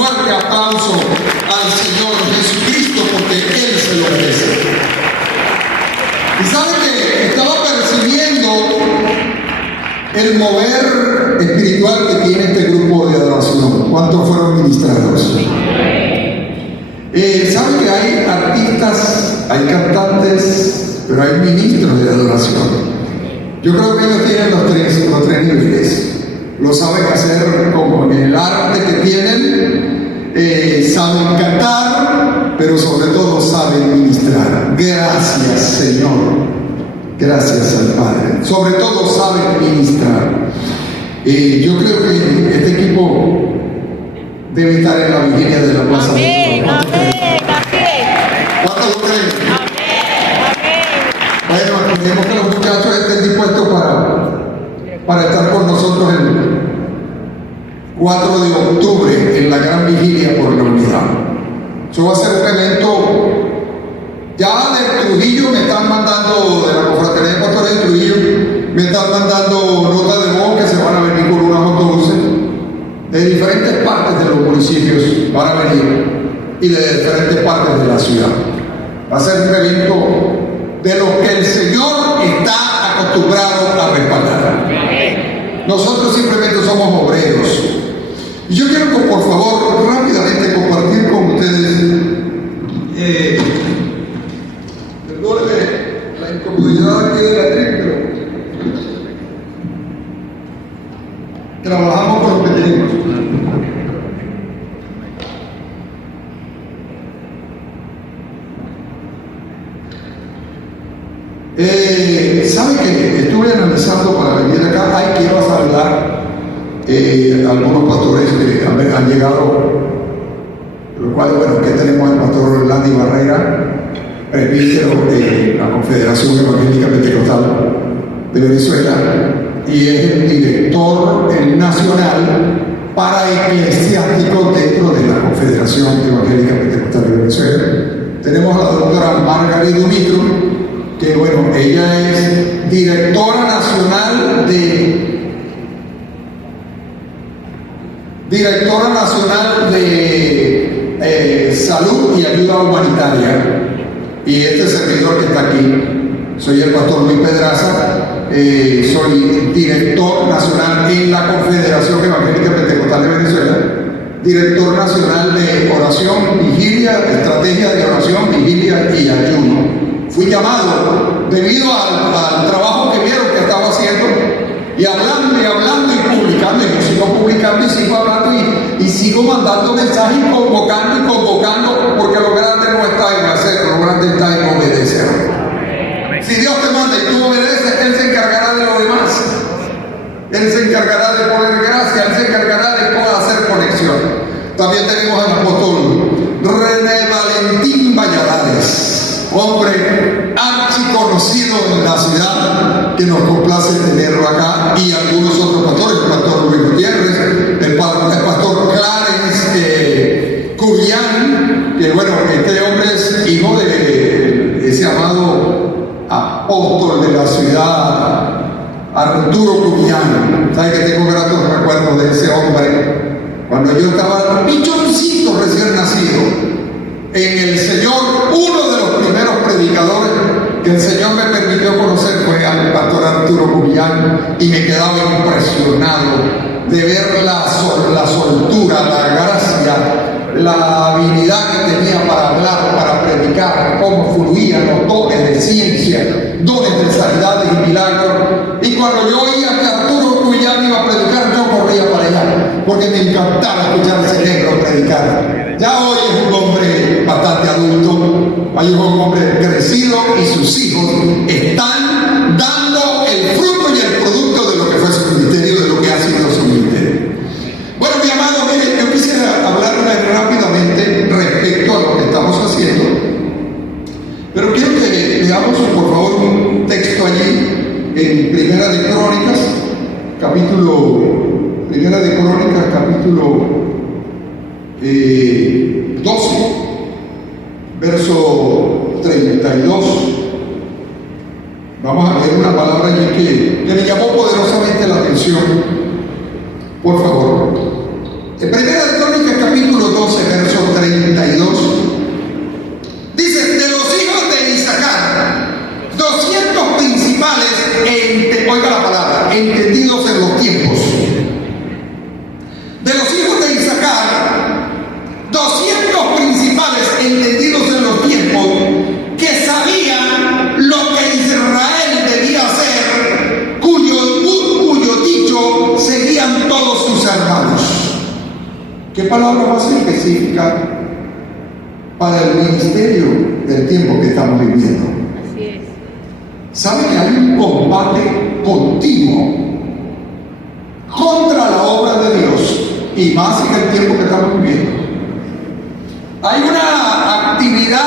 fuerte aplauso al Señor Jesucristo porque Él se lo merece. Y sabe que estaba percibiendo el mover espiritual que tiene este grupo de adoración. ¿Cuántos fueron ministrados? Sabe que hay artistas, hay cantantes, pero hay ministros de adoración. Yo creo que ellos tienen los tres niveles. Lo saben hacer como en el arte que tienen, saben cantar, pero sobre todo saben ministrar. Gracias, Señor. Gracias al Padre. Sobre todo saben ministrar. Yo creo que este equipo debe estar en la vigilia de la plaza. Amén, amén, amén. ¿Cuántos lo creen? Amén, amén. Bueno, esperemos que los muchachos estén dispuestos para estar con nosotros el 4 de octubre en la gran vigilia por la unidad. Eso va a ser un evento. Ya de Trujillo me están mandando, de la Confraternidad de Pastores de Trujillo, me están mandando notas de voz que se van a venir con unos autobuses de diferentes partes de los municipios, van a venir, y de diferentes partes de la ciudad. Va a ser un evento de los que el Señor está acostumbrado a respaldar. Nosotros simplemente somos obreros. Y yo quiero, por favor, rápidamente compartir con ustedes, perdónenme la incomodidad aquí de la tribu, pero trabajamos con lo que tenemos. ¿Sabe que estuve analizando para venir acá? Quiero saludar algunos pastores que han llegado, lo cual, bueno, aquí tenemos al pastor Landy Barrera, presbítero de la Confederación Evangélica Pentecostal de Venezuela, y es el director nacional para eclesiásticos dentro de la Confederación Evangélica Pentecostal de Venezuela. Tenemos a la doctora Margarita Dumitru, que bueno, ella es directora nacional de salud y ayuda humanitaria. Y este servidor que está aquí, soy el pastor Luis Pedraza, soy director nacional en la Confederación Evangélica Pentecostal de Venezuela, director nacional de oración, vigilia, estrategia de oración, vigilia y ayuno. Fui llamado debido al trabajo que vieron que estaba haciendo, y hablando y publicando, y yo sigo publicando y sigo hablando y sigo mandando mensajes y convocando, porque lo grande no está en hacer, lo grande está en obedecer. Si Dios te manda y tú obedeces, Él se encargará de lo demás. Él se encargará de poner gracia, Él se encargará de poder hacer conexión. También tenemos al apóstol René Valentín Valladares, hombre archiconocido en la ciudad, que nos complace tenerlo acá, y algunos otros pastores, el pastor Luis Gutiérrez, el pastor Clarence Curián, que bueno, este hombre es hijo de ese amado apóstol de la ciudad, Arturo Curián. ¿Sabe que tengo gratos recuerdos de ese hombre? Cuando yo estaba pichoncito recién nacido en el Señor, uno de los primeros predicadores que el Señor me permitió conocer fue al pastor Arturo Curián, y me quedaba impresionado de ver la soltura, la gracia, la habilidad que tenía para hablar, para predicar, cómo fluían los dones de ciencia, dones de sanidades y milagros. Y cuando yo oía que Arturo Curián iba a predicar, yo corría para allá, porque me encantaba escuchar a ese negro predicar. Ya hoy es un hombre bastante adulto, hay un hombre crecido, y sus hijos están dando el fruto y el producto de lo que fue su ministerio, de lo que ha sido su ministerio. Bueno, mi amado, mire, yo quisiera hablarle rápidamente respecto a lo que estamos haciendo, pero quiero que leamos por favor un texto allí en Primera de Crónicas, capítulo 12, verso 32. Vamos a leer una palabra allí que me llamó poderosamente la atención. Por favor. En Primera de Crónicas, capítulo ¿Qué palabra más específica para el ministerio del tiempo que estamos viviendo? Así es. ¿Sabe que hay un combate continuo contra la obra de Dios? Y más en el tiempo que estamos viviendo. Hay una actividad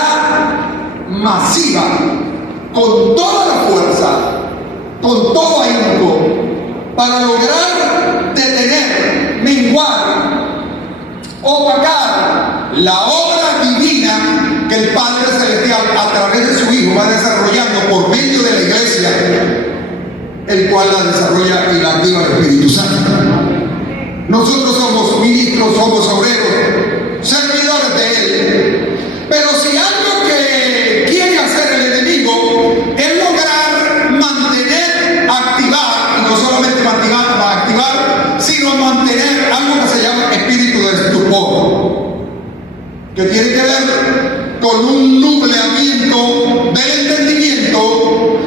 masiva, con toda la fuerza, con todo ahínco, para lograr detener, menguar, opacar la obra divina que el Padre Celestial a través de su Hijo va desarrollando por medio de la iglesia, el cual la desarrolla y la activa el Espíritu Santo. Nosotros somos ministros, somos obreros, servidores de Él. Pero si algo que quiere hacer el enemigo es lograr mantener, activar, y no solamente activar, sino mantener algo que se llama espíritu de estupor, que tiene que ver con un nubleamiento del entendimiento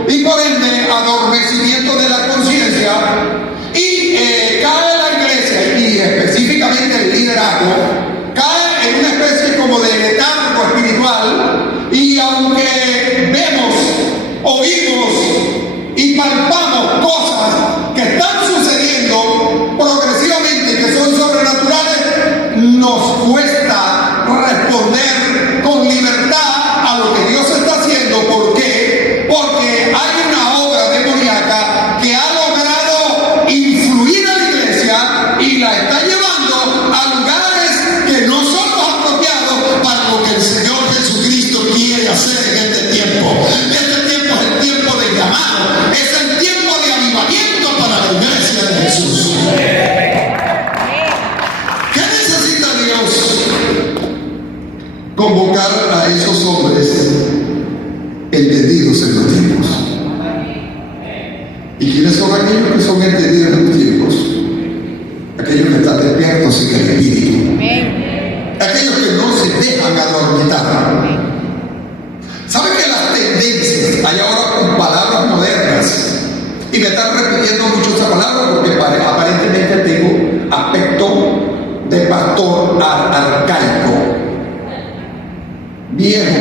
y por ende adormecimiento de la conciencia, y cae la iglesia y específicamente el liderazgo cae en una especie como de letargo espiritual, y aunque vemos, oímos y palpamos cosas que están sucediendo progresivamente y que son sobrenaturales, nos cuesta responder con libertad a lo que Dios está haciendo. ¿Por qué? Porque hay una obra demoníaca que ha logrado influir a la iglesia y la está llevando a lugares que no son los apropiados para lo que el Señor Jesucristo quiere hacer en este tiempo. Este tiempo es el tiempo de llamado, es el tiempo de avivamiento para la iglesia de Jesús. ¿Qué necesita Dios? Convocar a esos hombres entendidos en los tiempos. ¿Y quiénes son aquellos que son entendidos en los tiempos? Aquellos que están despiertos en el espíritu. Aquellos que no se dejan adormitar. ¿Saben que las tendencias, hay ahora palabras modernas, y me están repitiendo mucho esa palabra porque aparentemente tengo aspecto de pastor arcaico, viejo?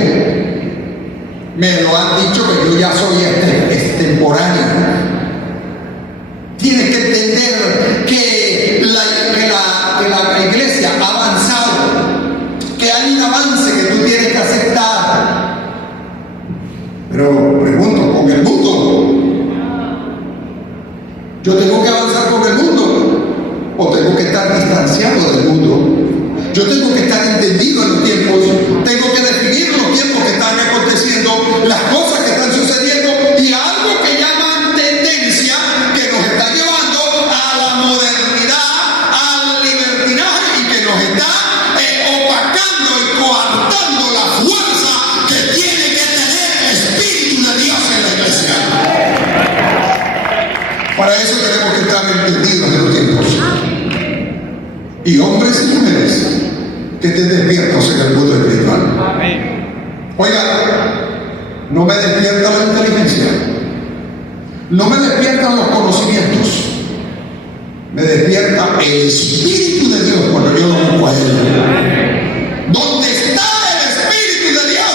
Me lo han dicho que yo ya soy extemporáneo. Tienes que entender que la iglesia ha avanzado, que hay un avance que tú tienes que aceptar. Pero pregunto, ¿con el mundo? ¿Yo tengo que avanzar con el mundo? ¿O tengo que estar distanciado del mundo? Yo tengo que estar entendido en los tiempos, tengo que definir los tiempos que están aconteciendo, las cosas que están sucediendo, y algo que llaman tendencia, que nos está llevando a la modernidad, al libertinaje, y que nos está opacando y coartando la fuerza que tiene que tener el Espíritu de Dios en la iglesia. Para eso tenemos que estar entendidos en los tiempos. Y hombres y mujeres que estén despiertos en el mundo espiritual. Oiga, no me despierta la inteligencia, no me despiertan los conocimientos, me despierta el Espíritu de Dios cuando yo lo busco a Él. Donde está el Espíritu de Dios,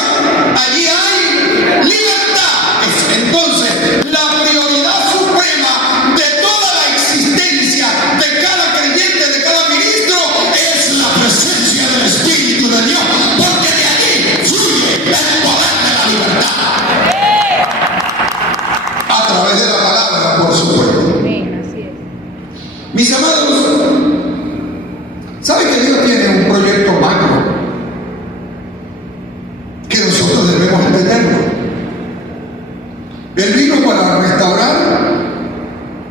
allí hay libertad. Entonces, la prioridad suprema de toda la existencia de cada creyente, de cada ministro, es la presencia del Espíritu de Dios, porque de allí fluye el poder de la libertad. A través de la palabra, por supuesto. Mis amados, ¿saben que Dios tiene un proyecto macro que nosotros debemos entenderlo? Él vino para restaurar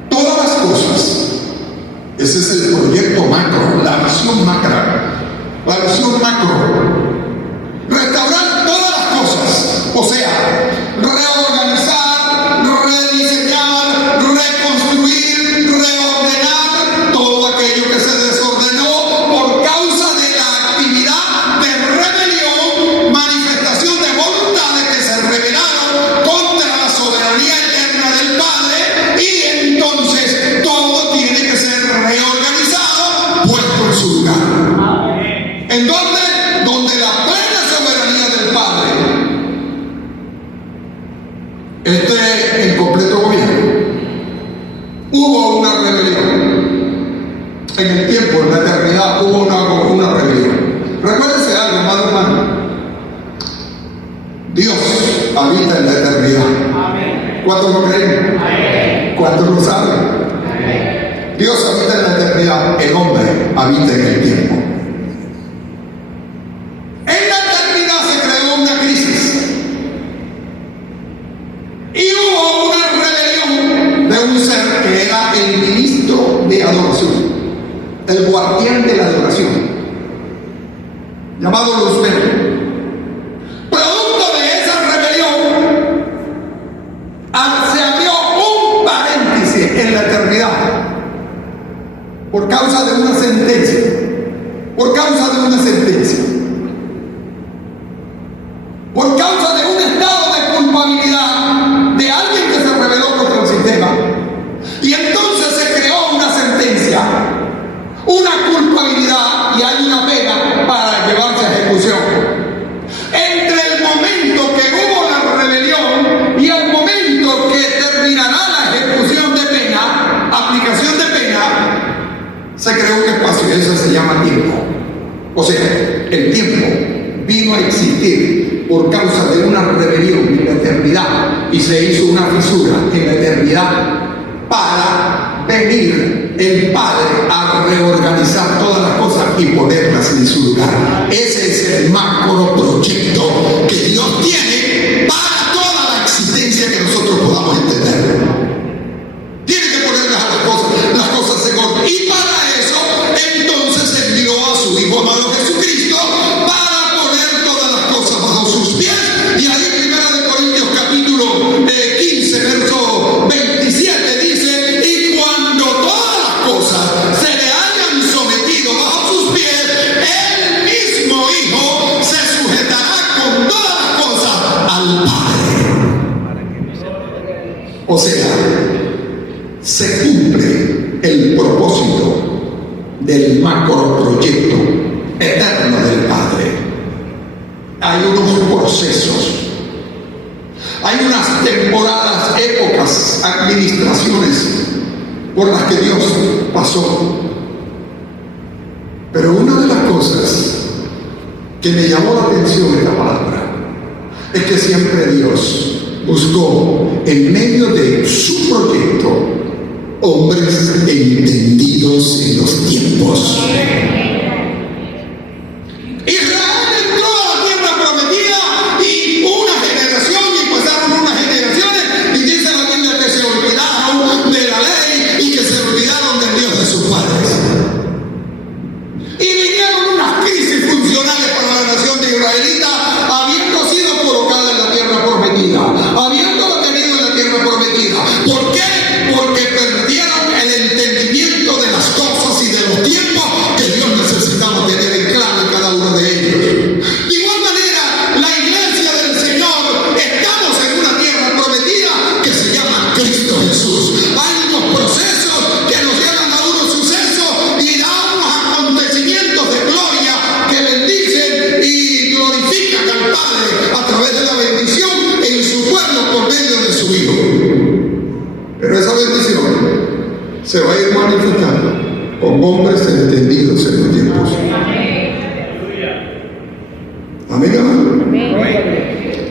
todas las cosas. Ese es el proyecto macro, la visión macra, la visión macro. Restaurar todas las cosas, o sea, reorganizar, rediseñar, reconstruir, reordenar todo aquello que se desordenó por causa de la actividad de rebelión, manifestación de voluntades que se rebelaron contra la soberanía eterna del Padre, y entonces todo tiene que ser reorganizado, puesto en su lugar. ¿Cuántos lo creen? ¿Cuántos lo saben? Dios habita en la eternidad, el hombre habita en el tiempo. En la eternidad se creó una crisis y hubo una rebelión de un ser que era el ministro de adoración, el guardián de la adoración, llamado Lucero. Producto de esa rebelión, se abrió un paréntesis en la eternidad por causa de una sentencia. Por causa de una sentencia. Por causa de un estado de culpabilidad de alguien que se rebeló contra el sistema. Y entonces se creó una sentencia, una culpabilidad, y hay una pena para llevarse a ejecución. Entre el momento que hubo la rebelión y el momento que terminará la ejecución de pena, aplicación de pena, se creó un espacio y eso se llama tiempo. O sea, el tiempo vino a existir por causa de una rebelión en la eternidad y se hizo una fisura en la eternidad para venir el Padre a reorganizar todas las cosas y ponerlas en su lugar. Ese es el macro proyecto que Dios tiene para toda la existencia que nosotros podamos entender. Tiene que poner las cosas en orden. Y para eso, entonces envió a su Hijo amado Jesucristo para poner todas las cosas bajo sus pies. Y ahí en 1 Corintios capítulo 15, verso 27 dice: y cuando todas las cosas se le hayan sometido bajo sus pies, el mismo Hijo se sujetará con todas las cosas al Padre. O sea, se cumple el propósito del macro proyecto eterno del Padre. Hay unos procesos, hay unas temporadas, épocas, administraciones por las que Dios pasó. Pero una de las cosas que me llamó la atención de la palabra es que siempre Dios buscó en medio de su proyecto hombres entendidos en los tiempos. Israel entró a la tierra prometida y una generación, y pasaron unas generaciones, y dice la Biblia que se olvidaron de la ley y que se olvidaron del Dios de sus padres. Y vinieron unas crisis funcionales para la nación de israelita, habiendo sido colocada en la tierra prometida, habiéndolo tenido en la tierra prometida. ¿Por qué? Porque perdieron el entendimiento de las cosas y de los tiempos que Dios necesitaba tener en claro en cada uno de ellos. De igual manera, la iglesia del Señor, estamos en una tierra prometida que se llama Cristo Jesús. Hay unos procesos que nos llevan a unos sucesos y a unos acontecimientos de gloria que bendicen y glorifican al Padre a través de la bendición en su pueblo por medio de su Hijo. Pero esa bendición se va a ir manifestando con hombres entendidos en los tiempos. Amén, hermano.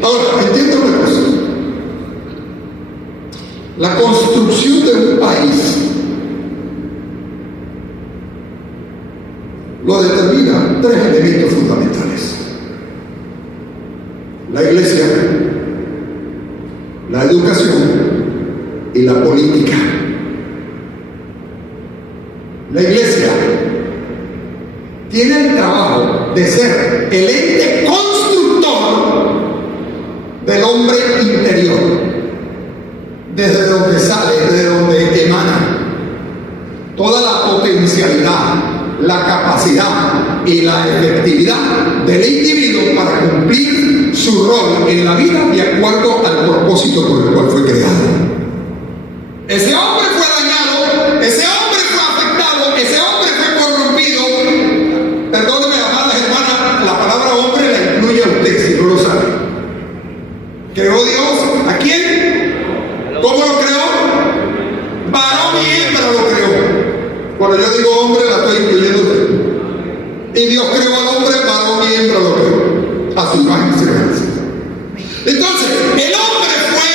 Ahora, entiendo una cosa. La construcción de un país lo determina tres elementos fundamentales: la iglesia, la educación y la política. La iglesia tiene el trabajo de ser el ente constructor del hombre interior, desde donde sale, desde donde emana toda la potencialidad, la capacidad y la efectividad del individuo para cumplir su rol en la vida de acuerdo al propósito por el cual fue creado. Ese hombre fue dañado, ese hombre fue afectado, ese hombre fue corrompido. Perdóneme, amadas hermanas, la palabra hombre la incluye a usted si no lo sabe. ¿Creó Dios a quién? ¿Cómo lo creó? Varón y hembra lo creó. Cuando yo digo hombre, la estoy incluyendo a usted. Y Dios creó al hombre, varón y hembra lo creó, a su imagen y semejanza. Entonces, el hombre fue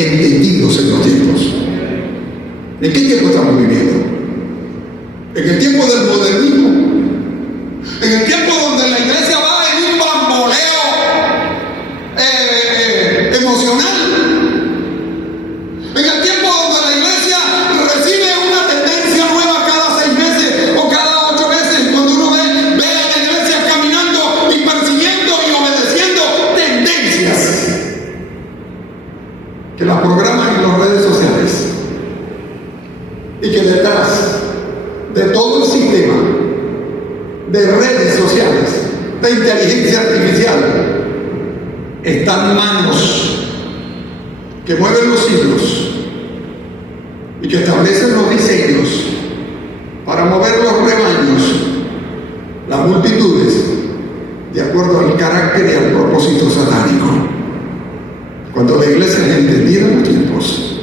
entendidos en los tiempos. ¿En qué tiempo estamos viviendo? En el tiempo del modernismo, en el tiempo donde la iglesia va en un bamboleo emocional, en el tiempo donde la iglesia recibe una tendencia nueva cada 6 meses o cada 8 meses, cuando uno ve a la iglesia caminando y persiguiendo y obedeciendo tendencias que las programan en las redes sociales, y que detrás de todo el sistema de redes sociales, de inteligencia artificial, están manos que mueven los hilos y que establecen los diseños para mover los rebaños, las multitudes, de acuerdo al carácter y al propósito satánico. Cuando la iglesia es entendida en los tiempos,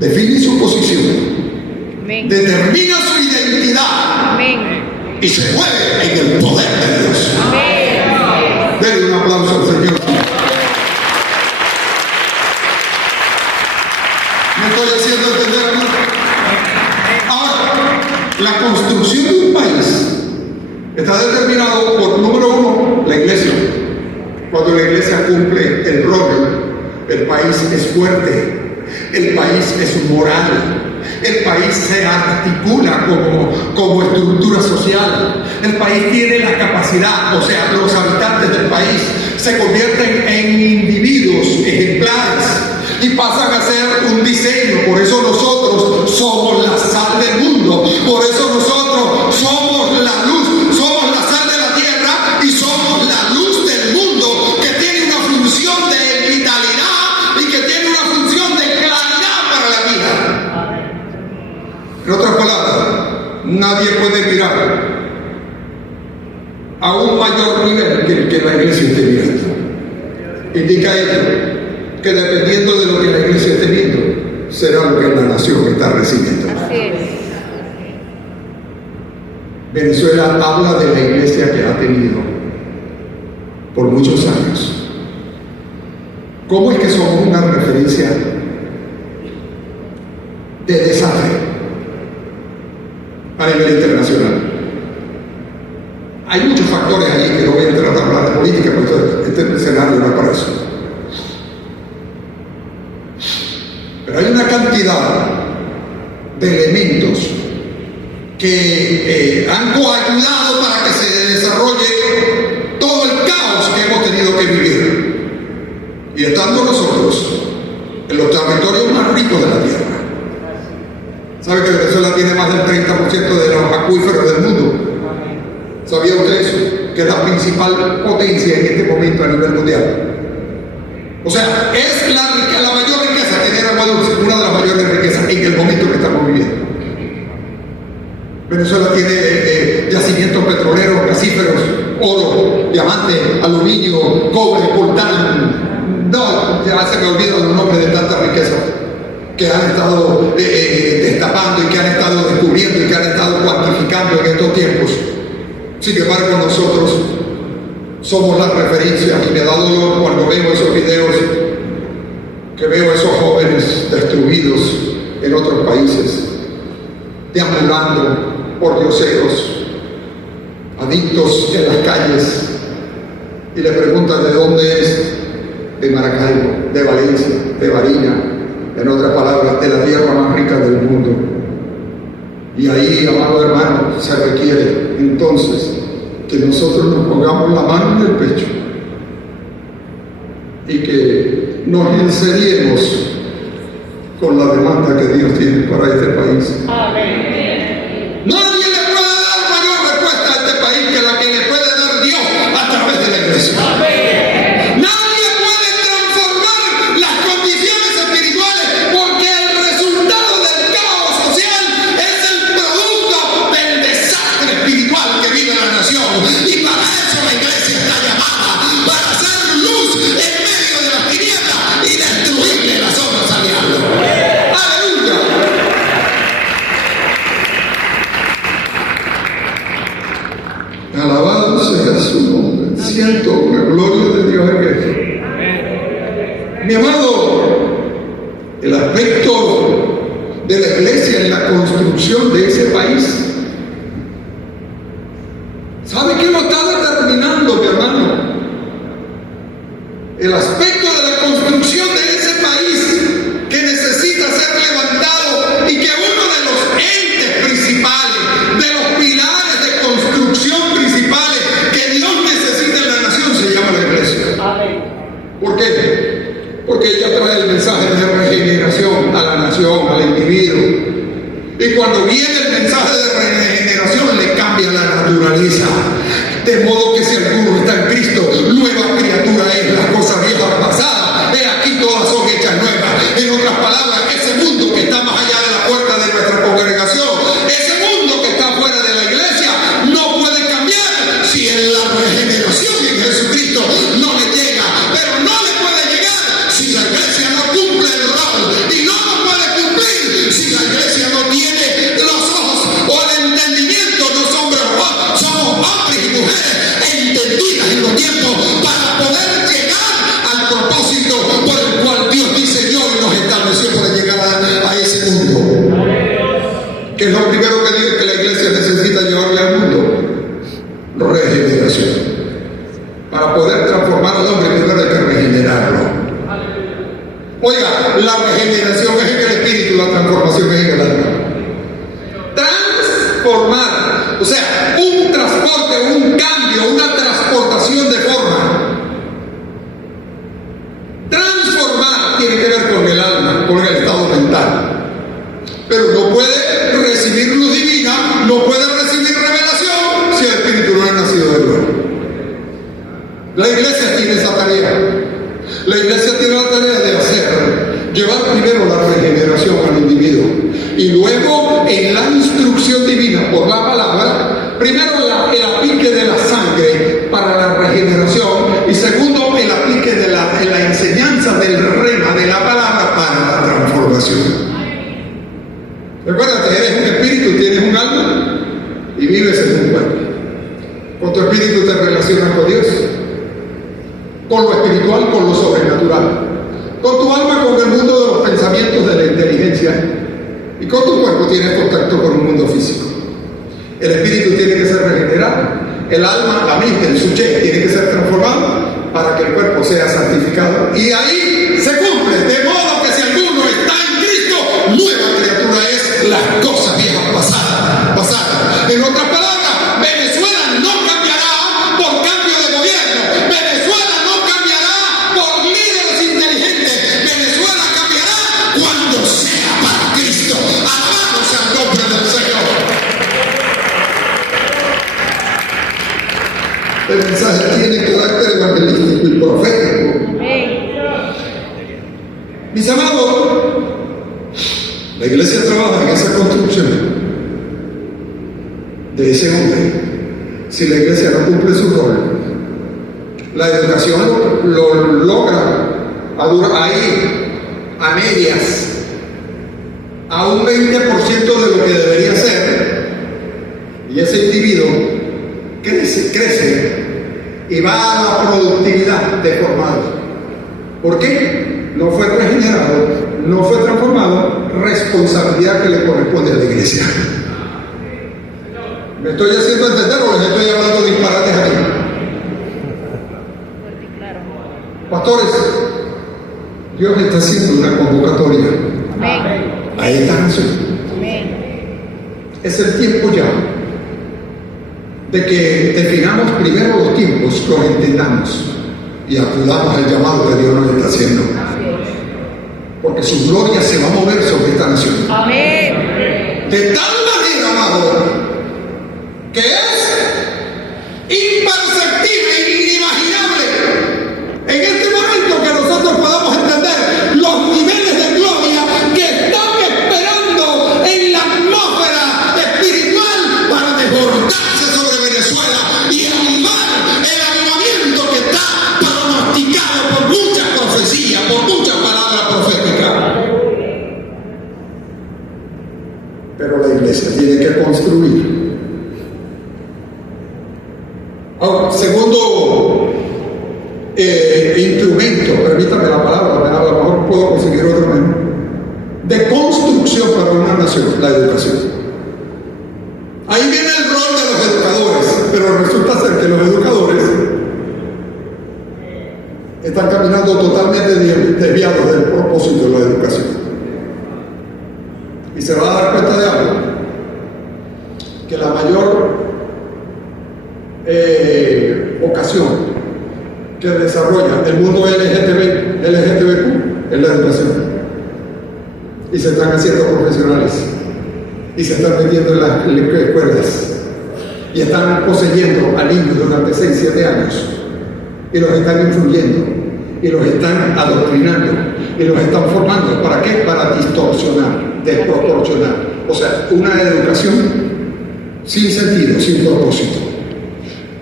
define su posición, Amén. determina su identidad, Amén. y se mueve en el poder de Dios. Amén. Denle un aplauso al Señor. ¿Me estoy haciendo entender, hermano? Ahora, la construcción de un país está determinado por, número uno, la iglesia. Cuando la iglesia cumple el rol, el país es fuerte, el país es moral, el país se articula como estructura social, el país tiene la capacidad, o sea, los habitantes del país se convierten en individuos ejemplares y pasan a ser un diseño. Por eso nosotros somos la sal del mundo, por eso nosotros somos la luz, somos la sal de la tierra y somos la luz del mundo, que tiene una función de vitalidad y que tiene una función de claridad para la vida. En otras palabras, nadie puede mirar a un mayor nivel que el que la iglesia esté mirando. Indica esto, que dependiendo de lo que la iglesia esté viendo, será lo que la nación está recibiendo. Así es. Venezuela habla de la iglesia que ha tenido por muchos años. ¿Cómo es que somos una referencia de desastre a nivel internacional? Hay muchos factores ahí que no voy a entrar a hablar de política, pero este escenario no es para eso. Pero hay una cantidad de elementos que han coayudado para que se desarrolle todo el caos que hemos tenido que vivir. Y estando nosotros en los territorios más ricos de la tierra. ¿Sabe que Venezuela tiene más del 30% de los acuíferos del mundo? ¿Sabía usted eso? Que es la principal potencia en este momento a nivel mundial. O sea, es la mayor riqueza, tener agua dulce, una de las mayores riquezas en el momento que estamos viviendo. Venezuela tiene yacimientos petroleros, gasíferos, oro, diamante, aluminio, cobre, coltán. No, ya se me olvidan los nombres de tantas riquezas que han estado destapando y que han estado descubriendo y que han estado cuantificando en estos tiempos. Sin embargo, nosotros somos la referencia, y me da dolor cuando veo esos videos, que veo a esos jóvenes destruidos en otros países, deambulando por dioseros, adictos en las calles, y le preguntan de dónde es, de Maracaibo, de Valencia, de Barinas, en otras palabras, de la tierra más rica del mundo. Y ahí, amado hermano, se requiere entonces que nosotros nos pongamos la mano en el pecho y que nos enseñemos con la demanda que Dios tiene para este país. Amén. Nadie le puede dar mayor respuesta a este país que la que le puede dar Dios a través de la iglesia. Amén. Nadie puede transformar las condiciones espirituales, porque el resultado del caos social es el producto del desastre espiritual que vive la nación. Y para eso la iglesia está llamada, para hacer luz en medio de las tinieblas y destruirle las obras al diablo. ¡Aleluya! el aspecto de la iglesia en la construcción de ese país. ¿Sabe qué lo está determinando, mi hermano? El aspecto de la construcción de ese país que necesita ser levantado y que uno de los entes principales, de los pilares de construcción principales que Dios necesita en la nación se llama la iglesia. Amén. ¿Por qué? Porque ella trae el mensaje de regeneración a la nación, al individuo. Y cuando viene el mensaje de regeneración le cambia la naturaleza. De modo que si alguno está en Cristo, nueva criatura es, las cosas viejas pasadas, he aquí todas son hechas nuevas. En otras palabras, ese mundo que está más allá de la puerta de nuestra congregación, ese mundo que está fuera de la iglesia, no puede cambiar si en la regeneración en Jesucristo no le llega, pero no le puede llegar si la iglesia no cumple el rol, y no lo puede cumplir si la iglesia no tiene los ojos o el entendimiento. Los hombres somos hombres y mujeres entendidas en los tiempos para poder llegar al propósito por el cual Dios diseñó y nos estableció para llegar a ese mundo. ¿Qué es lo primero que la iglesia necesita llevarle al mundo? Regeneración. Para poder transformar al hombre primero hay que regenerarlo. Oiga, la regeneración es en el espíritu, la transformación es en el alma. Transformar, o sea, un transporte, un cambio, una transportación de forma. Transformar tiene que ver con el alma, con el estado mental. Pero no puede recibir luz divina, no puede recibir revelación si el espíritu no ha nacido de nuevo. La iglesia tiene esa tarea. La iglesia tiene la tarea de llevar primero la regeneración al individuo y luego en la instrucción divina por la palabra, primero el aplique de la sangre para la regeneración y segundo el aplique de la enseñanza del rema de la palabra para la transformación. Recuérdate, eres un espíritu, tienes un alma y vives en un cuerpo. Con tu espíritu te relacionas con Dios, con lo espiritual, con lo sobrenatural. Con tu alma, con el mundo de los pensamientos de la inteligencia. Y con tu cuerpo tienes contacto con un mundo físico. El espíritu tiene que ser regenerado. El alma, la mente, el suche tiene que ser transformado para que el cuerpo sea santificado. Y ahí se cumple. De modo que si alguno está en Cristo, nueva criatura es, las cosas viejas pasadas. En otras palabras, Venezuela no cambiará por cambio de gobierno. Venezuela no cambiará por líderes inteligentes. Venezuela cambiará cuando sea para Cristo. Alabado sea el nombre del Señor. El mensaje tiene carácter evangelístico y profético. Mis amados, la iglesia trabaja en esa construcción de ese hombre. Si la iglesia no cumple su rol, la educación lo logra ahí a medias, a un 20% de lo que debería ser, y ese individuo crece y va a la productividad deformada. ¿Por qué? No fue regenerado, no fue transformado, responsabilidad que le corresponde a la iglesia. ¿Me estoy haciendo entender o les estoy hablando disparates aquí? Pastores, Dios está haciendo una convocatoria a esta nación. Es el tiempo ya de que definamos primero los tiempos, los entendamos y acudamos al llamado que Dios nos está haciendo. Porque su gloria se va a mover sobre esta nación. De tal manera, amado, que es imperceptible e inimaginable en este momento que nosotros podamos entender los niveles de gloria que están esperando en la atmósfera espiritual para desbordarse sobre Venezuela y animar el avivamiento que está pronosticado por muchas profecías, por muchas palabras proféticas. Pero la iglesia tiene que construir. Ahora, segundo instrumento, permítame la palabra, a lo mejor puedo conseguir otro menos. de construcción para una nación, la educación. Ahí viene el rol de los educadores, pero resulta ser que los educadores están caminando totalmente desviados del propósito de la educación. Y se va a dar cuenta de algo, que la mayor ocasión que desarrolla el mundo LGTBQ es la educación. Y se están haciendo profesionales y se están metiendo en las escuelas y están poseyendo a niños durante 6, 7 años y los están influyendo y los están adoctrinando y los están formando. ¿Para qué? Para distorsionar, desproporcionar. O sea, una educación sin sentido, sin propósito.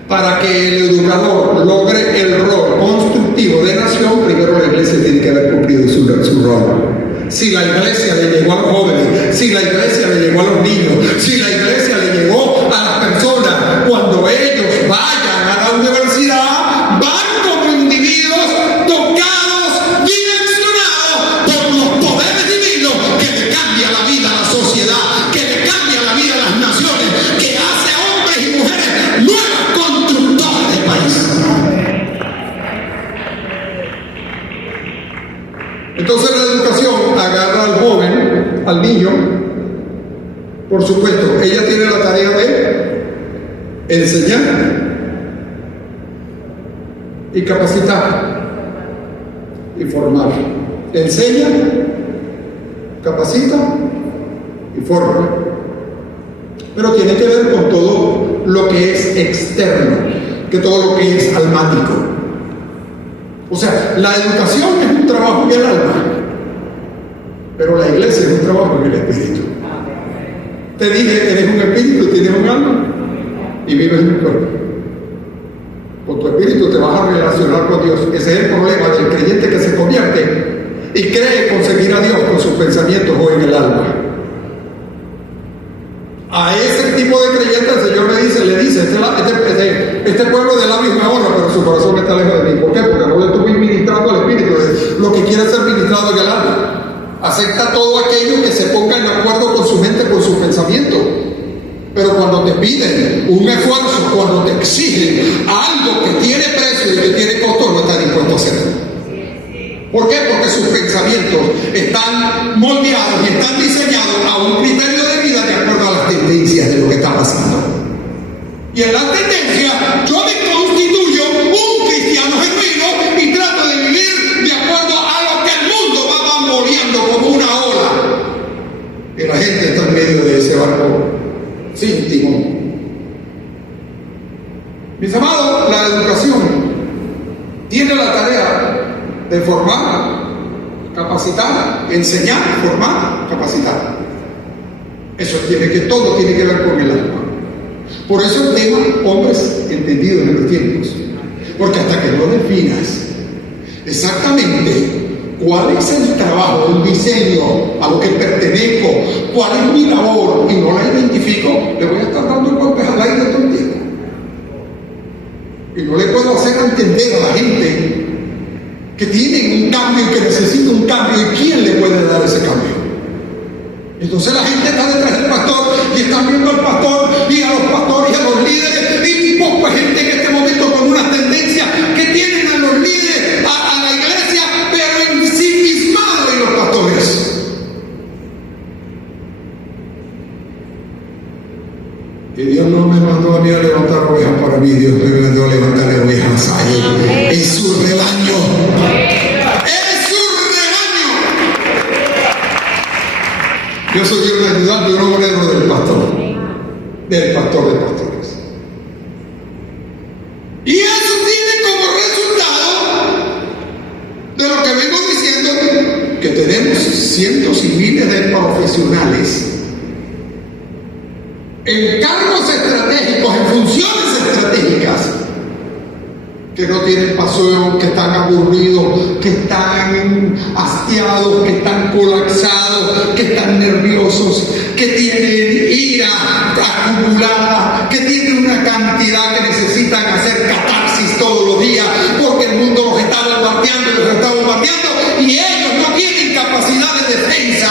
Para que el educador logre el rol constructivo de nación, primero la iglesia tiene que haber cumplido su rol. Si la iglesia le llegó a los jóvenes, si la iglesia le llegó a los niños, si la iglesia le llegó a las personas, cuando ellos vayan a la universidad, van como individuos tocados, direccionados por los poderes divinos que le cambia la vida a la sociedad, que le cambia la vida a las naciones, que hace a hombres y mujeres nuevos constructores de país. Entonces la educación agarra al joven, al niño, por supuesto, ella tiene la tarea de enseñar y capacitar y formar. Enseña, capacita y forma. Pero tiene que ver con todo lo que es externo, que todo lo que es almático. O sea, la educación es un trabajo en el alma, pero la iglesia es un trabajo en el espíritu. Te dije, eres un espíritu, tienes un alma y vives en un cuerpo. Con tu espíritu te vas a relacionar con Dios. Ese es el problema del creyente que se convierte y cree conseguir a Dios con sus pensamientos o en el alma. A ese tipo de creyente el Señor le dice, este pueblo de labios me honra, pero su corazón está lejos de mí. ¿Por qué? Porque no le estoy ministrando al Espíritu, lo que quiere ser ministrado en el alma. Acepta todo aquello que se ponga en acuerdo con su mente, con sus pensamientos. Pero cuando te piden un esfuerzo, cuando te exigen algo que tiene precio y que tiene costo, no está dispuesto a hacerlo. ¿Por qué? Porque sus pensamientos están moldeados y están diseñados a un criterio de vida de acuerdo a las tendencias de lo que está pasando. Y en las tendencias yo me constituyo un cristiano genuino y trato de vivir de acuerdo a lo que el mundo va bamboleando como una ola. Y la gente está en medio de ese barco sin timón. Mis amados, la educación tiene la tarea de formar, capacitar, enseñar, formar, capacitar. Eso todo tiene que ver con el alma. Por eso el tema hombres entendidos en los tiempos. Porque hasta que no definas exactamente cuál es el trabajo, el diseño a lo que pertenezco, cuál es mi labor y no la identifico, le voy a estar dando golpes al aire todo el tiempo. Y no le puedo hacer entender a la gente que tienen un cambio y que necesita un cambio, y quién le puede dar ese cambio. Entonces la gente está detrás del pastor y están viendo al pastor y a los pastores y a los líderes, y poco gente en este momento con unas tendencias que tienen a los líderes, a la iglesia, pero ensimismados en los pastores. Y Dios no me mandó a mí a levantar ovejas para mí, Dios me mandó a levantar ovejas a Él, en su rebaño. ¡En su rebaño! Yo soy un ayudante, un obrero del pastor de pastores. Y eso tiene como resultado de lo que vengo diciendo, que tenemos cientos y miles de profesionales en cargos estratégicos, en funciones estratégicas, que no tienen pasión, que están aburridos, que están hastiados, que están colapsados, que están nerviosos, que tienen ira acumulada, que tienen una cantidad que necesitan hacer catarsis todos los días, porque el mundo los está bombardeando y ellos no tienen capacidad de defensa,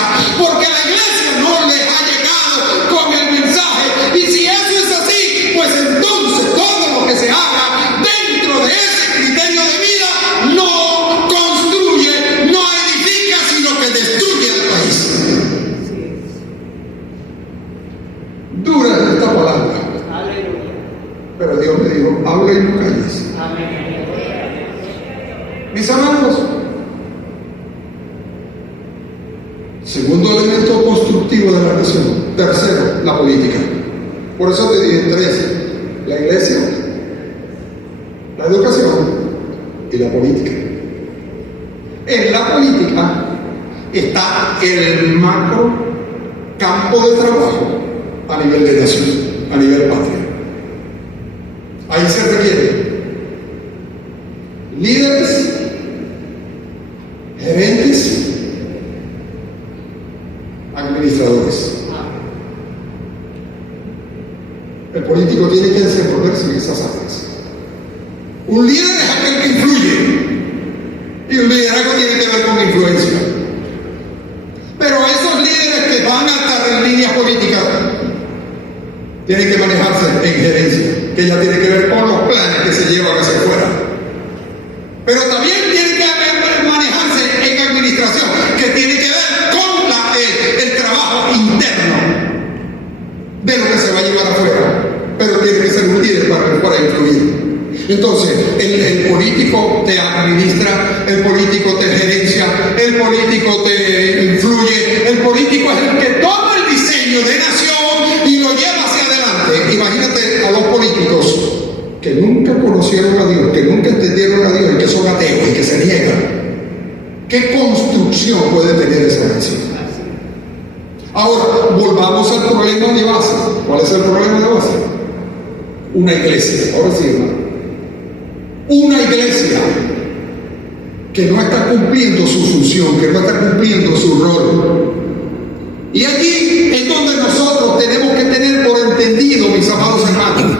Segundo elemento constructivo de la nación. Tercero, la política. Por eso te dije tres: la iglesia, la educación y la política. En la política está el macro campo de trabajo a nivel de nación, a nivel patria. Ahí se requieren líderes, gerentes, administradores. El político tiene que desenvolverse en esas áreas. Un líder es aquel que influye, y un liderazgo tiene que ver con influencia. Pero esos líderes que van a estar en líneas políticas tienen que manejarse en gerencia, que ya tiene que ver con los planes que se llevan hacia afuera. Pero también tiene que manejarse en administración, que tiene que ver con el trabajo interno de lo que se va a llevar afuera, pero tiene que ser un líder para influir. Entonces, el político te administra, el político te gerencia, el político te influye, el político es el que toma el diseño de nación y lo lleva hacia adelante. Imagínate a los políticos que nunca conocieron a Dios, que nunca entendieron a Dios y que son ateos y que se niegan. ¿Qué construcción puede tener esa nación? Ahora, volvamos al problema de base. ¿Cuál es el problema de base? Una iglesia. Ahora sí, hermano. Una iglesia que no está cumpliendo su función, que no está cumpliendo su rol. Y aquí es donde nosotros tenemos que tener por entendido, mis amados hermanos,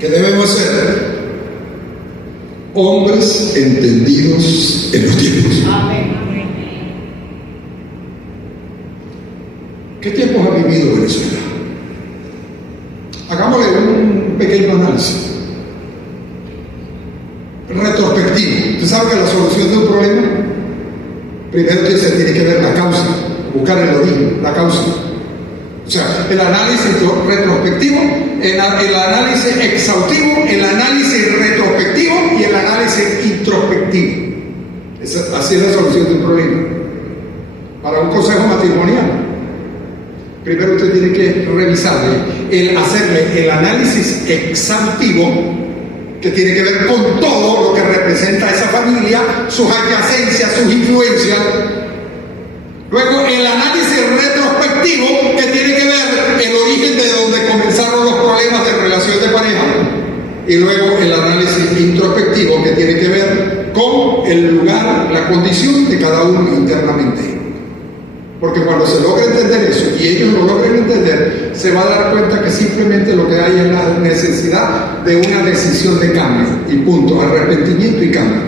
que debemos ser hombres entendidos en los tiempos. ¿Qué tiempos ha vivido Venezuela? Hagámosle un pequeño análisis retrospectivo. Usted sabe que la solución de un problema, primero que se tiene que ver la causa, buscar el origen, la causa. O sea, el análisis retrospectivo, el análisis exhaustivo, el análisis retrospectivo y el análisis introspectivo. Así es la solución de un problema. Para un consejo matrimonial, primero usted tiene que revisarle, hacerle el análisis exhaustivo, que tiene que ver con todo lo que representa esa familia, sus adyacencias, sus influencias. Luego el análisis retrospectivo, que tiene que ver el origen de donde comenzaron los problemas de relación de pareja. Y luego el análisis introspectivo, que tiene que ver con el lugar, la condición de cada uno internamente. Porque cuando se logra entender eso, y ellos lo logran entender, se va a dar cuenta que simplemente lo que hay es la necesidad de una decisión de cambio, y punto, arrepentimiento y cambio.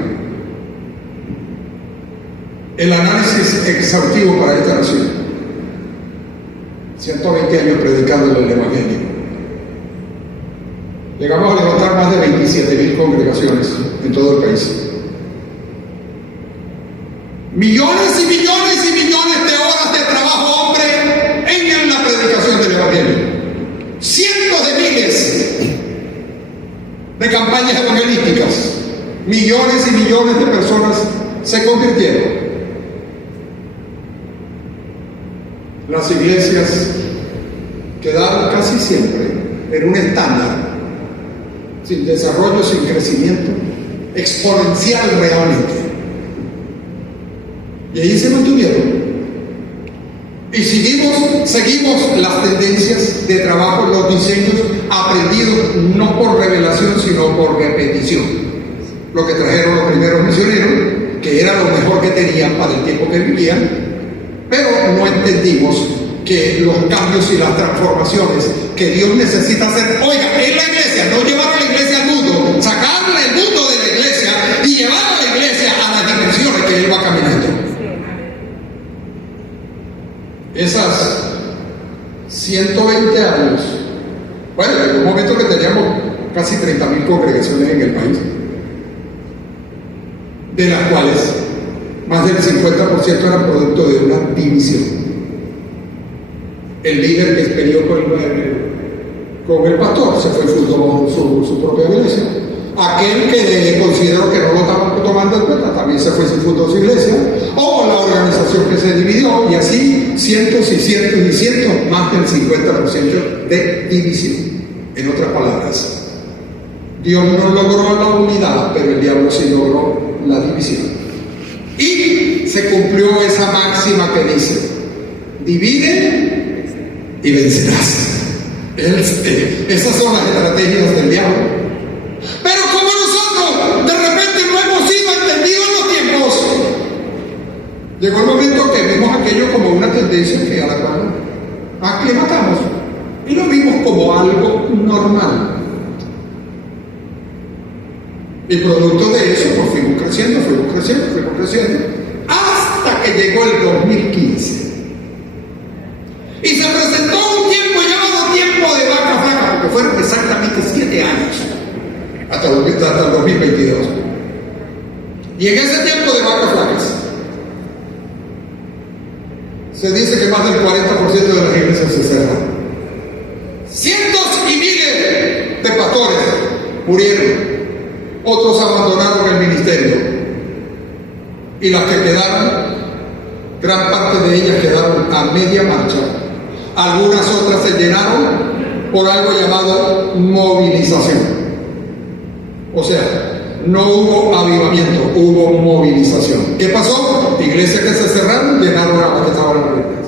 El análisis exhaustivo para esta nación: 120 años predicando el Evangelio. Llegamos a levantar más de 27,000 congregaciones en todo el país. Millones y millones y millones de horas de trabajo, hombre, en la predicación del Evangelio. Cientos de miles de campañas evangelísticas. Millones y millones de personas se convirtieron. Las iglesias quedaron casi siempre en un estándar, sin desarrollo, sin crecimiento, exponencial realmente. Y ahí se mantuvieron. Y seguimos las tendencias de trabajo, los diseños aprendidos no por revelación, sino por repetición. Lo que trajeron los primeros misioneros, que era lo mejor que tenían para el tiempo que vivían, pero no entendimos que los cambios y las transformaciones que Dios necesita hacer, oiga, en la iglesia, no llevar a la iglesia al mundo, sacarle el mundo de la iglesia y llevar a la iglesia a las dimensiones que Él va caminando. Esas 120 años, bueno, en un momento que teníamos casi 30,000 congregaciones en el país, de las cuales más del 50% eran producto de una división. El líder que peleó con el pastor se fue y fundó su propia iglesia. Aquel que consideró que no lo estaban tomando en cuenta también se fue y fundó su iglesia, o la organización que se dividió, y así cientos y cientos y cientos, más del 50% de división. En otras palabras, Dios no logró la unidad, pero el diablo sí logró la división. Y se cumplió esa máxima que dice: divide y vencerás. Esas son las estrategias del diablo. Pero como nosotros de repente no hemos sido entendidos en los tiempos, llegó el momento que vimos aquello como una tendencia que a la cual aclimatamos y lo vimos como algo normal. Y producto de eso, pues fuimos creciendo, hasta que llegó el 2015. Y se presentó un tiempo llamado tiempo de vaca flaca, porque fueron exactamente 7 años, hasta el 2022. Y en ese tiempo de vacas flacas, se dice que más del 40% de las iglesias se cerraron. Cientos y miles de pastores murieron. Otros abandonaron el ministerio. Y las que quedaron, gran parte de ellas quedaron a media marcha. Algunas otras se llenaron por algo llamado movilización. O sea, no hubo avivamiento, hubo movilización. ¿Qué pasó? Iglesias que se cerraron llenaron a las que estaban abiertas.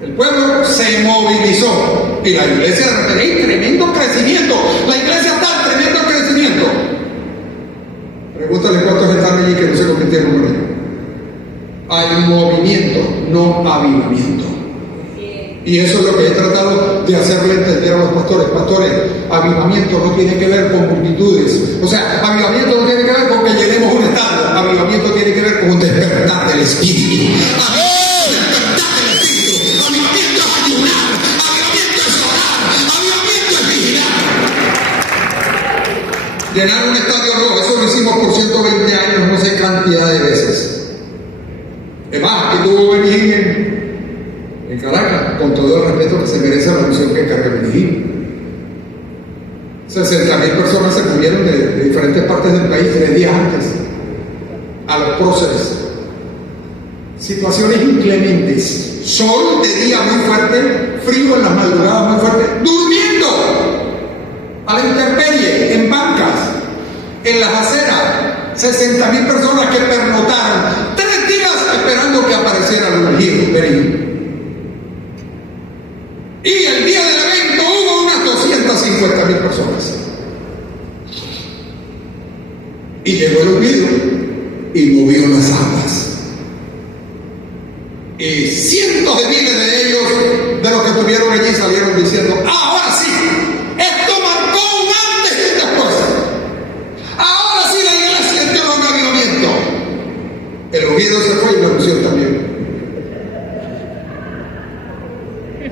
El pueblo se movilizó y la iglesia de repente, ¡hey, tremendo crecimiento! La iglesia está en tremendo crecimiento. Pregúntale cuántos están allí que no se convirtieron con ellos. Hay movimiento, no avivamiento. Y eso es lo que he tratado de hacerle entender a los pastores. Pastores, avivamiento no tiene que ver con multitudes. O sea, avivamiento no tiene que ver con que llenemos un estadio. Avivamiento tiene que ver con un despertar del espíritu. Despertar del espíritu. Avivamiento es ayunar. Avivamiento es orar. Avivamiento es vigilar. Llenar un estadio no, eso lo hicimos por 120 años, no sé cantidad de veces. Es más, aquí tuvo Benigín en Caracas, con todo el respeto que se merece a la misión que carga Benigín. 60,000 personas se murieron de diferentes partes del país 3 días antes, a los próceres. Situaciones inclementes, sol de día muy fuerte, frío en las madrugadas muy fuerte, durmiendo a la intemperie, en bancas, en las aceras, 60,000 personas que pernotaron 3 días esperando que apareciera el ungido Benigín. Y el día del evento hubo unas 250,000 personas. Y llegó el ungido y movió las aguas. Y cientos de miles de ellos, de los que estuvieron allí, salieron diciendo: ahora sí, esto marcó un antes y un después. Ahora sí la iglesia entró en un avivamiento. El ungido se fue y la unción también.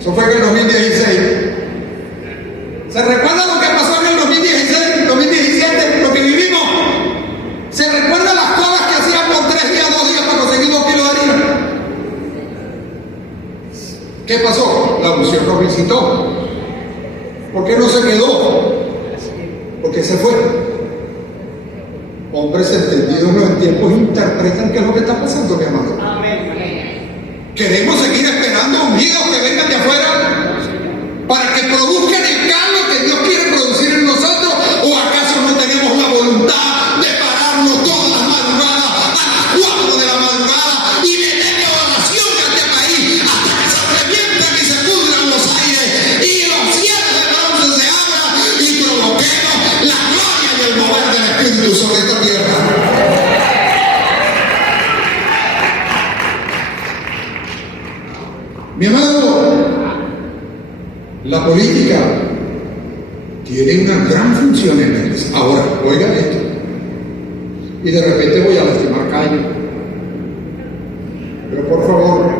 Eso fue en el 2016. ¿Se recuerda lo que pasó en el 2016, 2017, lo que vivimos? ¿Se recuerda las colas que hacían por 3 días, 2 días para conseguir 2 kilos de harina? ¿Qué pasó? La unción nos visitó. ¿Por qué no se quedó? Porque se fue. Hombres entendidos en los tiempos interpretan qué es lo que está pasando, mi amado. ¿Queremos seguir esperando ungidos que vengan de afuera para que produzcan el cambio que Dios quiere producir en nosotros? ¿O acaso no tenemos la voluntad de pararnos todas las madrugadas a las 4 de la madrugada y meterle oración a este país hasta que se revientan y se pudran los aires y los cielos de bronce se abran y provoquemos la gloria y el mover del Espíritu sobre esta tierra? Mi amado, la política tiene una gran función en la iglesia. Ahora, oigan esto. Y de repente voy a lastimar calle. Pero por favor,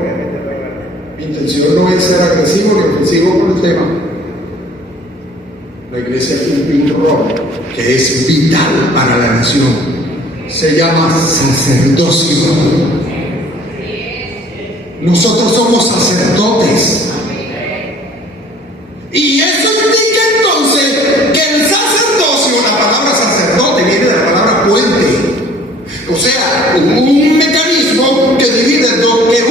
mi intención no es ser agresivo ni ofensivo con el tema. La iglesia cumple un rol que es vital para la nación. Se llama sacerdocio. Nosotros somos sacerdotes. Y eso indica entonces que el sacerdocio, la palabra O sea, un mecanismo que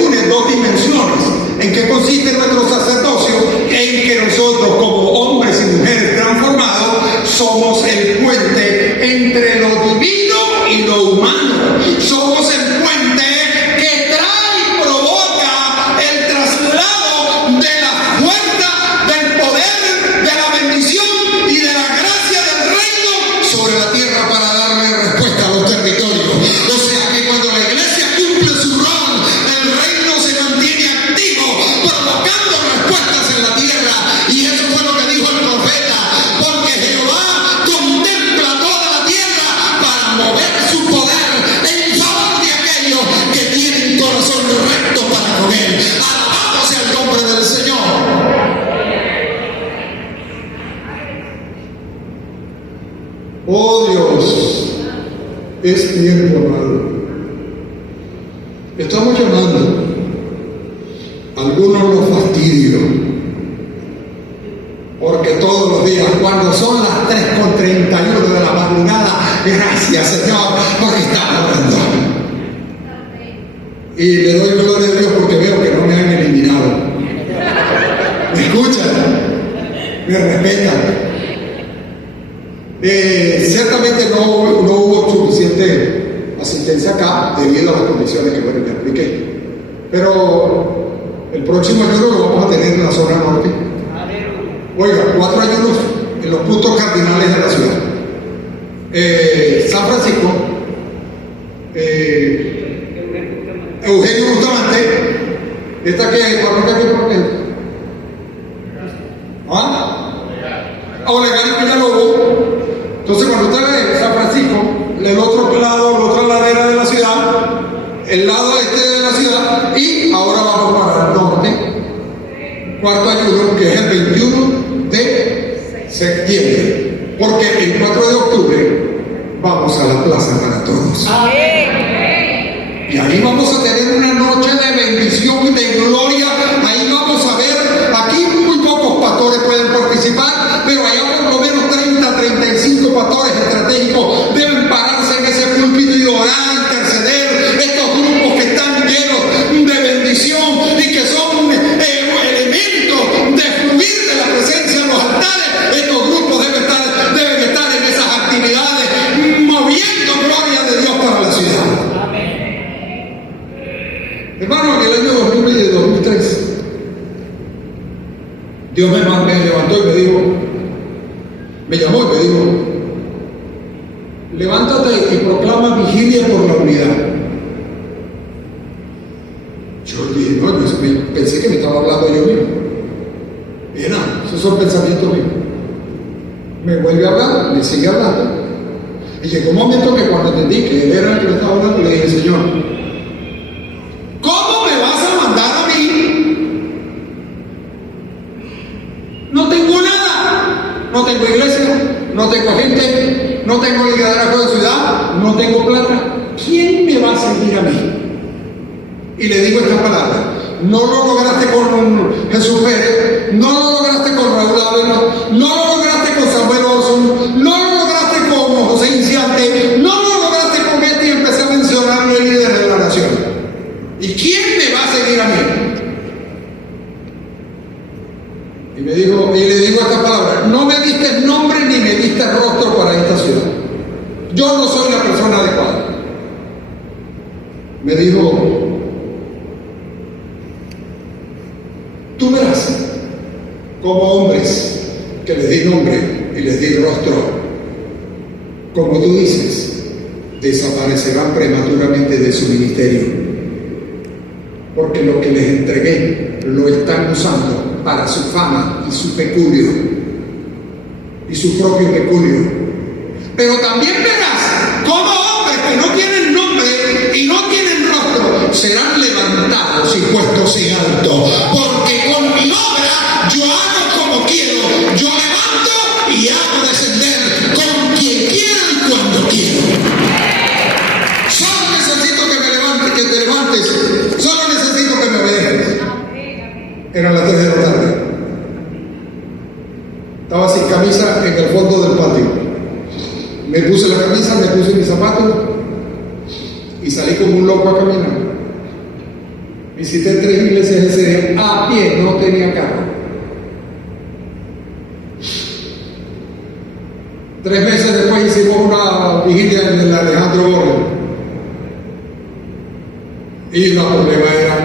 une dos dimensiones. ¿En qué consiste nuestro sacerdocio? En que nosotros, como hombres y mujeres transformados, somos el puente entre lo divino y lo humano. Somos el puente que trae y provoca el traslado de la fuerza, del poder, de la bendición y de la gracia del reino sobre la tierra para darle respuesta a los territorios. O sea que cuando la iglesia cumple su rol, el reino se mantiene activo, provocando respuestas en la tierra. Y eso fue lo que dijo el profeta, porque Jehová contempla toda la tierra para mover su poder en favor de aquellos que tienen corazón recto para con él. Alabado sea el nombre del Señor. Oh Dios, es tiempo, amado. Estamos llamando a algunos los fastidios, porque todos los días, cuando son las 3:31 de la madrugada, gracias Señor, porque estamos orando. Y le doy gloria a Dios porque veo que no me han eliminado. ¿Me escuchan? ¿Me respetan? Ciertamente no hubo suficiente asistencia acá debido a las condiciones que bueno, me expliqué. Pero el próximo ayuno lo vamos a tener en la zona norte. Oiga, 4 ayunos en los puntos cardinales de la ciudad. San Francisco, Eugenio Bustamante, esta que parroquia que por qué. ¿Ah? Olegario y Villalobos. Entonces, cuando usted ve San Francisco, el otro lado, la otra ladera de la ciudad, el lado este de la ciudad, y ahora vamos para el norte, cuarto ayuno, que es el 21 de septiembre, porque el 4 de octubre vamos a la Plaza para Todos. Y ahí vamos a tener una noche de bendición y de gloria. Ahí vamos a ver, aquí muy pocos pastores pueden participar, pero allá por lo menos 35 pastores estratégicos deben pararse en ese púlpito y orar, interceder. Estos grupos que están llenos de bendición y que son elementos de fluir de la presencia en los altares, estos grupos deben estar en esas actividades, moviendo gloria de Dios para la ciudad. Hermano, en el año 2003, Dios me levantó y me dijo, me llamó y me dijo, levántate y proclama vigilia por la unidad. Yo dije, no, yo pensé que me estaba hablando yo mismo. Y nada, esos son pensamientos míos. Me vuelve a hablar, me sigue hablando. Y llegó un momento que cuando entendí que él era el que me estaba hablando, le dije, Señor, ¿cómo me vas a mandar a mí? No tengo nada. No tengo iglesia, no tengo gente, no tengo liderazgo de ciudad, no tengo plata. ¿Quién me va a seguir a mí? Y le digo esta palabra. No lo lograste con Jesús Pérez, no lo lograste con Raúl Ávila, no lo lograste con Samuel Olson, no lo lograste con José Inciarte, no lo lograste con este, y empecé a mencionar el líder de la nación. ¿Y quién me va a seguir a mí? Y le digo esta palabra, no me diste nombre ni me diste rostro para esta ciudad. Yo no soy la persona adecuada. Me dijo, tú verás como hombres que les di nombre y les di rostro, como tú dices, desaparecerán prematuramente de su ministerio, porque lo que les entregué lo están usando para su fama y su peculio y su propio peculio. Pero también verás cómo hombres que no tienen nombre y no tienen rostro serán levantados y puestos en alto, porque con mi obra yo hago como quiero, yo levanto y hago descender con quien quiero y cuando quiero. Solo necesito que me levantes, que te levantes, solo necesito que me veas. Eran las 3 de la tarde. Estaba sin camisa en el fondo del patio. Me puse la camisa, me puse mis zapatos y salí como un loco a caminar. Visité 3 iglesias ese día a pie, no tenía carro. 3 meses después hicimos una vigilia en el Alejandro Borges. Y la problema era,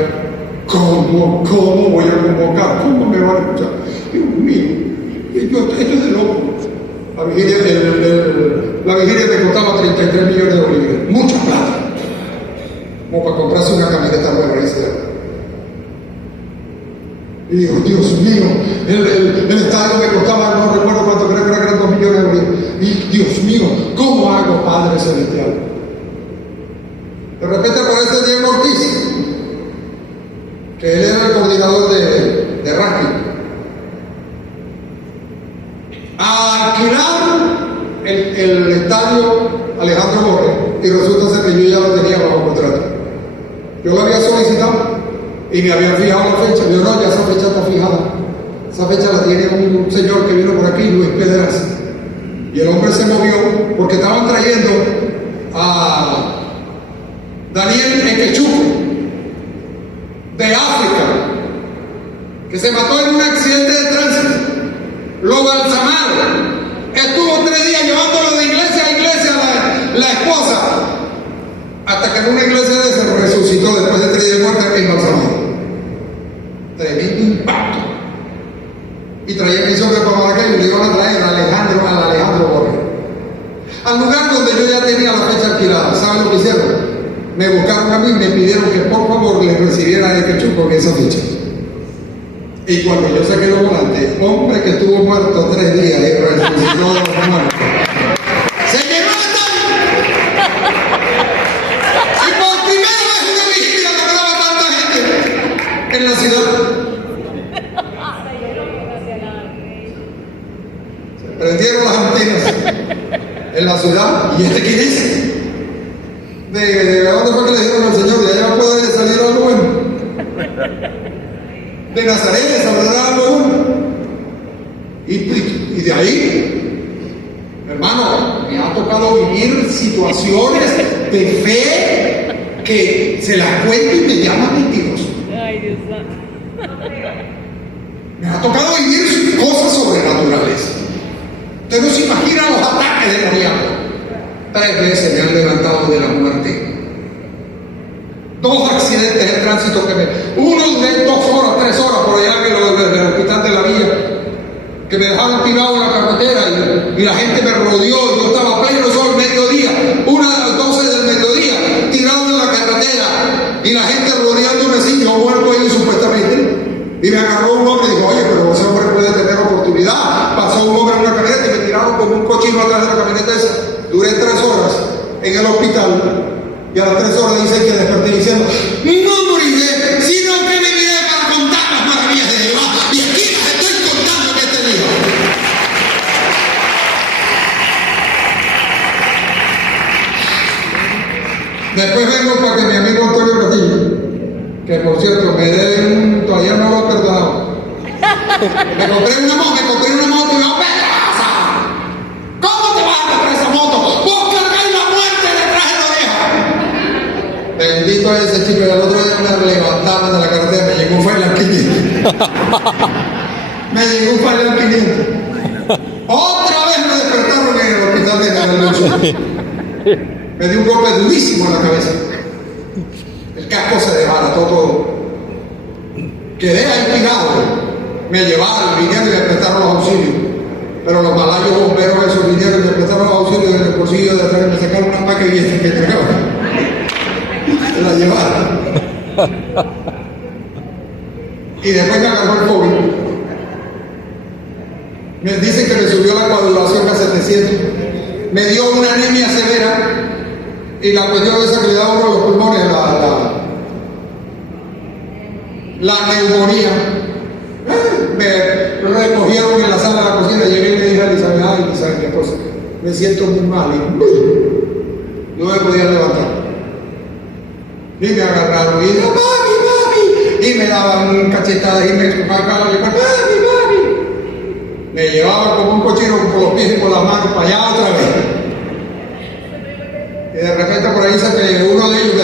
¿cómo voy a convocar? ¿Cómo me van a escuchar? Dios mío, esto es de loco. La vigilia me costaba 33 millones de bolívares, mucha plata, como para comprarse una camioneta nueva. Y digo, Dios mío, el estadio me costaba, no recuerdo cuánto, creo que eran 2 millones de bolívares. Y Dios mío, ¿cómo hago, Padre Celestial? De repente aparece Diego Ortiz, que él era el coordinador de rugby. Alquilaron el estadio Alejandro Borges y resulta ser que yo ya lo tenía bajo contrato. Yo lo había solicitado y me habían fijado la fecha. Yo no, ya esa fecha está fijada. Esa fecha la tiene un señor que vino por aquí, Luis Pedraza. Y el hombre se movió porque estaban trayendo a Daniel Equechuco de África, que se mató en un accidente de tránsito. Lo balsamaron. Estuvo 3 días llevándolo de iglesia a iglesia la esposa, hasta que en una iglesia de esa resucitó después de 3 días de muerte embalsamado. Tremendo impacto. Y traía mi sobre para Maracay y le iban a traer al Alejandro Borges, al lugar donde yo ya tenía la fecha alquilada. ¿Saben lo que hicieron? Me buscaron a mí y me pidieron que por favor les recibiera a Equechuco en esa fecha. Y cuando yo saqué los volantes, hombre que estuvo muerto 3 días y resucitó de los muertos, se llenó el estadio. Y por primera vez una vigilia lograba tanta gente en la ciudad. Se prendieron las antenas en la ciudad. ¿Y este quién es? ¿De dónde fue que le dijeron al Señor? De allá puede salir algo bueno. De Nazaret saldrá algo bueno. Y de ahí, hermano, me ha tocado vivir situaciones de fe que se las cuento y me llaman mentiroso. Ay, Dios santo. Me ha tocado vivir cosas sobrenaturales. Usted no se imagina los ataques demoníacos. 3 veces me han levantado de la muerte. 2 accidentes de tránsito uno de 2 horas, 3 horas por allá en el hospital de la Villa, que me dejaron tirado en la carretera y la gente me rodeó. Yo estaba a pleno sol, mediodía, 1 de las 12 del mediodía, tirado en la carretera y la gente rodeándome así, yo muerto ahí supuestamente. Y me agarró un hombre y dijo, oye, pero ese hombre puede tener oportunidad. Pasó un hombre en una camioneta y me tiraron como un cochino atrás de la camioneta esa. Duré 3 horas en el hospital y a las 3 horas dicen que desperté diciendo, no moriré, sino que viviré para contar las maravillas de Jehová. Y aquí las estoy contando que he tenido. Después vengo para que mi amigo Antonio Castillo, que por cierto me debe todavía no lo he perdonado. Me compré una moto y yo, ¡Pedraza! ¿Cómo te vas a comprar esa moto? ¡Vos cargáis la muerte detrás de la oreja! Bendito es ese chico, y al otro día me levantaron de la carretera, me llegó un Fairlane 500. Me llegó un Fairlane 500. Otra vez me despertaron en el hospital de Carlos. Me dio un golpe durísimo en la cabeza. El casco se desbarató todo. Quedé ahí tirado. Me llevaron, vinieron y me prestaron los auxilios. Pero los malayos bomberos esos vinieron y me prestaron los auxilios en el bolsillo de atrás y me sacaron una paca vieja que tragaba. Se la llevaron. Y después me agarró el COVID. Me dicen que me subió la coagulación a 700. Me dio una anemia severa. Y la cuestión esa que le da uno a los pulmones, la neumonía. Me recogieron en la sala de la cocina, llegué y le dije a Elizabeth, ay Elizabeth, mi esposa, me siento muy mal y no me podía levantar. Y me agarraron y dije, mami, y me daban cachetadas y me sacaban y mami. Me llevaban como un cochino por los pies y por las manos para allá otra vez. Y de repente por ahí se que uno de ellos,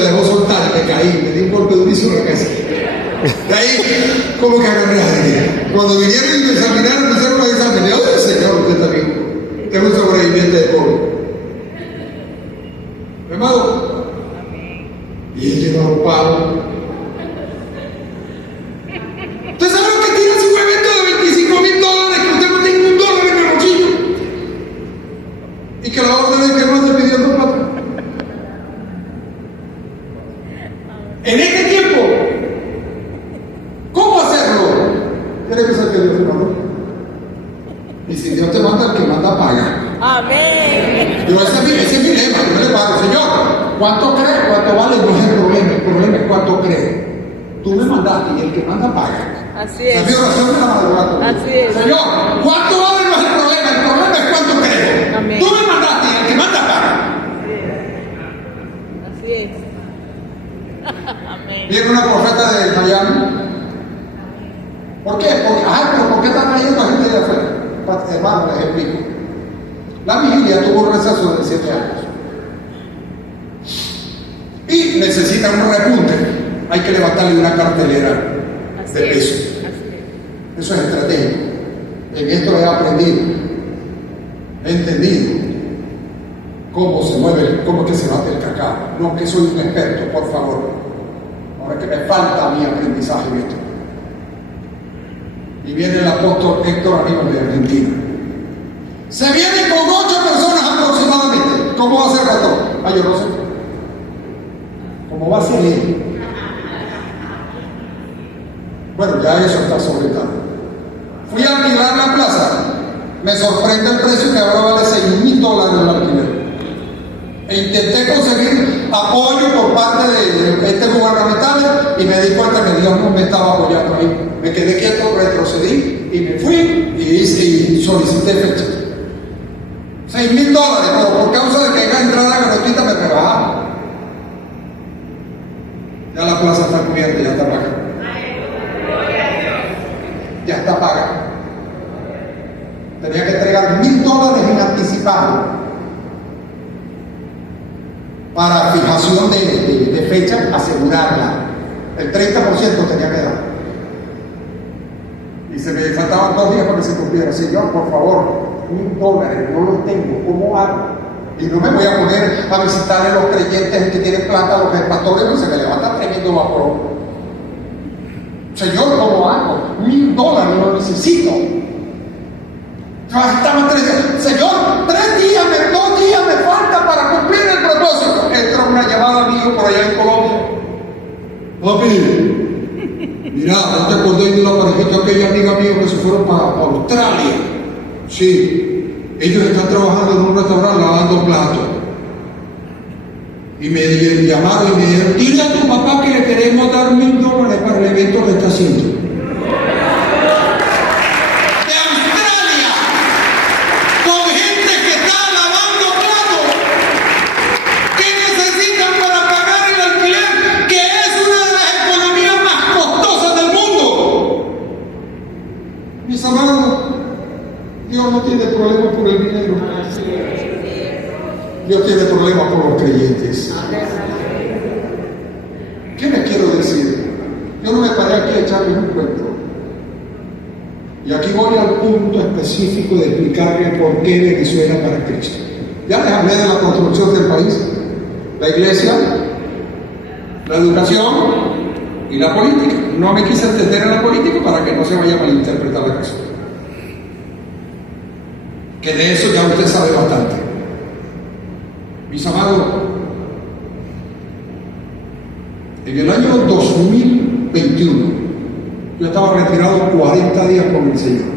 como que agarré aire. Cuando vinieron y me examinaron, empezaron a examinar. ¡Ay, Señor, usted también! Tengo un sobreviviente de COVID. ¿Me amado? Y él llegó a un palo. ¿Usted sabe lo que tiene su evento de $25,000 que usted no tiene $1 en el bolsillo? Y que la orden de que no esté pidiendo plata. En este tiempo, ¿cómo hacerlo? Tiene que ser que Dios te mandó. Y si Dios te manda, el que manda paga. Amén. Yo ese es mi lema, yo le pago, Señor, ¿cuánto crees? ¿Cuánto vale? No es el problema es cuánto crees. Tú me mandaste y el que manda paga. Así Es mi es. oración de la madrugada. Así es. Señor, ¿cuánto vale? No es el problema es cuánto crees. Amén. Tú me mandaste y el que manda paga. Así es. Amén. Viene una profeta de Miami. ¿Por qué? Pero ¿por qué están trayendo gente de afuera? Hermano, les explico. La vigilia tuvo un receso de 7 años. Y necesita un repunte. Hay que levantarle una cartelera de peso. Eso es estratégico. En esto he aprendido, he entendido cómo se mueve, cómo es que se bate el cacao. No que soy un experto, por favor. Ahora que me falta mi aprendizaje en esto. Y viene el apóstol Héctor Aníbal de Argentina. Se viene con 8 personas aproximadamente. ¿Cómo va a ser pastor? Yo no sé. ¿Cómo va a ser él? Bueno, ya eso está sobretado. Fui a alquilar la plaza. Me sorprende el precio que ahora vale $6,000 el alquiler. E intenté conseguir apoyo por parte de gubernamentales y me di cuenta que Dios no me estaba apoyando ahí. Me quedé quieto, retrocedí y me fui y solicité fecha. $6,000, pero por causa de que haya entrada gratuita me rebajaron. Ya la plaza está cubierta, ya está paga. Ya está paga. Tenía que entregar $1,000 en anticipado para fijación de fecha, asegurarla. El 30% tenía que dar. Y se me faltaban 2 días para que se cumpliera. Señor, por favor, $1,000, no los tengo, ¿cómo hago? Y no me voy a poner a visitar a los creyentes que tienen plata, a los pastores, no se me levanta tremendo vapor. Señor, ¿cómo hago? $1,000 lo necesito. Faltaban 3 días. Señor, 2 días me faltan para cumplir el propósito. Entró una llamada mío por allá en Colombia. Papi, mira, ¿no te acordás de la parejita aquella amiga mía que se fueron para Australia? Sí, ellos están trabajando en un restaurante lavando platos. Y me llamaron y me dijeron, dile a tu papá que le queremos dar $1,000 para el evento que está haciendo. Mis amados, Dios no tiene problemas por el dinero. Dios tiene problemas por los creyentes. ¿Qué les quiero decir? Yo no me paré aquí a echarles un cuento. Y aquí voy al punto específico de explicarle por qué Venezuela para Cristo. Ya les hablé de la construcción del país, la iglesia, la educación y la política. No me quise entender en la política para que no se vaya a malinterpretar la cosa. Que de eso ya usted sabe bastante. Mis amados, en el año 2021, yo estaba retirado 40 días con el Señor.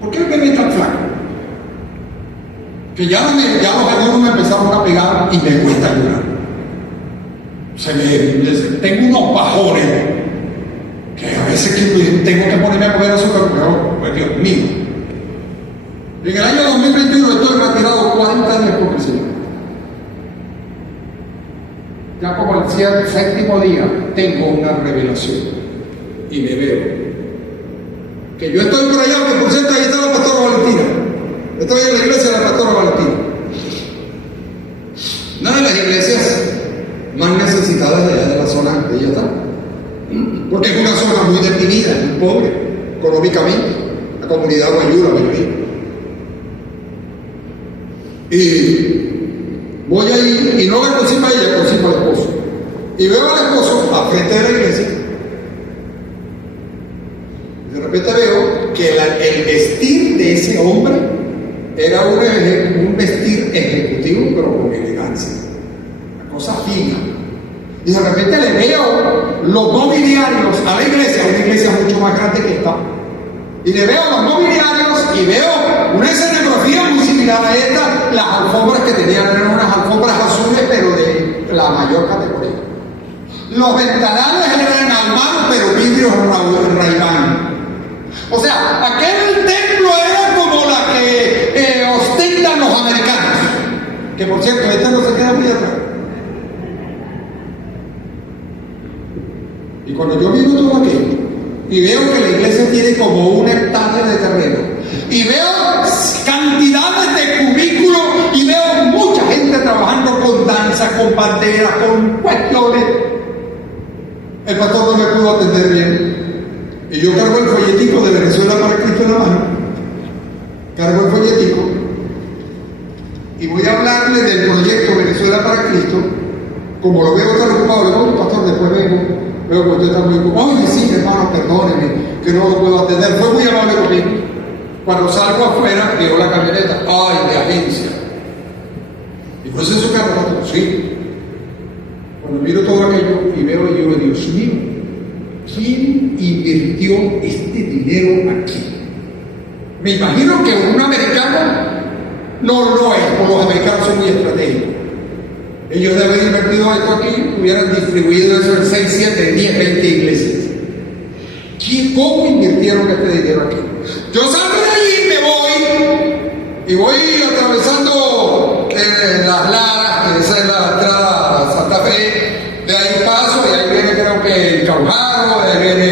¿Por qué me ve tan flaco? Que ya los demonios me empezaron a pegar y me cuesta llorar. Tengo unos bajones que a veces tengo que ponerme a comer azúcar, pero pues Dios mío. En el año 2021 estoy retirado 40 días con el Señor. Ya como el 7º día tengo una revelación y me veo que yo estoy por allá, que por cierto ahí está la pastora Valentina. Estoy en la iglesia de la pastora Valentina. Una de las iglesias más necesitadas de allá de la zona de ella está. porque es una zona muy deprimida, muy pobre económicamente, la comunidad guayura, y voy ahí y no la consigo a ella, consigo al esposo, y veo al esposo al frente de la iglesia. De repente veo que el vestir de ese hombre era un vestir ejecutivo, pero con elegancia, una cosa fina. Y de repente le veo los mobiliarios a la iglesia, una iglesia mucho más grande que esta. Y le veo los mobiliarios y veo una escenografía muy similar a esta. Las alfombras que tenían eran unas alfombras azules, pero de la mayor categoría. Los ventanales eran almados, pero vidrios Ray-Ban. O sea, aquel templo era como la que ostentan los americanos. Que por cierto, este no se queda muy atrás. Y cuando yo miro todo aquello y veo que la iglesia tiene como 1 hectárea de terreno y veo cantidades de cubículos y veo mucha gente trabajando con danza, con banderas, con cuestiones, el pastor no me pudo atender bien. Y yo cargo el folletico de Venezuela para Cristo en la mano, cargo el folletico y voy a hablarle del proyecto Venezuela para Cristo. Como lo veo tan ocupado, le digo, pastor, después vengo. Veo que usted está muy ocupado. Oye, sí, hermano, perdóneme, que no lo puedo atender. Fue muy amable conmigo. Cuando salgo afuera, veo la camioneta, ay, de agencia. ¿Y fue en su carro, pastor? Sí. Cuando miro todo aquello y veo, y digo, Dios mío, ¿quién invirtió este dinero aquí? Me imagino que un americano no lo es, porque los americanos son muy estratégicos. Ellos de haber invertido esto aquí, hubieran distribuido eso en 6, 7, 10, 20 iglesias. ¿Cómo invirtieron este dinero aquí? Yo salgo de allí, me voy, y voy atravesando las Laras, que esa es la entrada a Santa Fe. De ahí paso, y ahí viene creo que el Caujaro, de ahí viene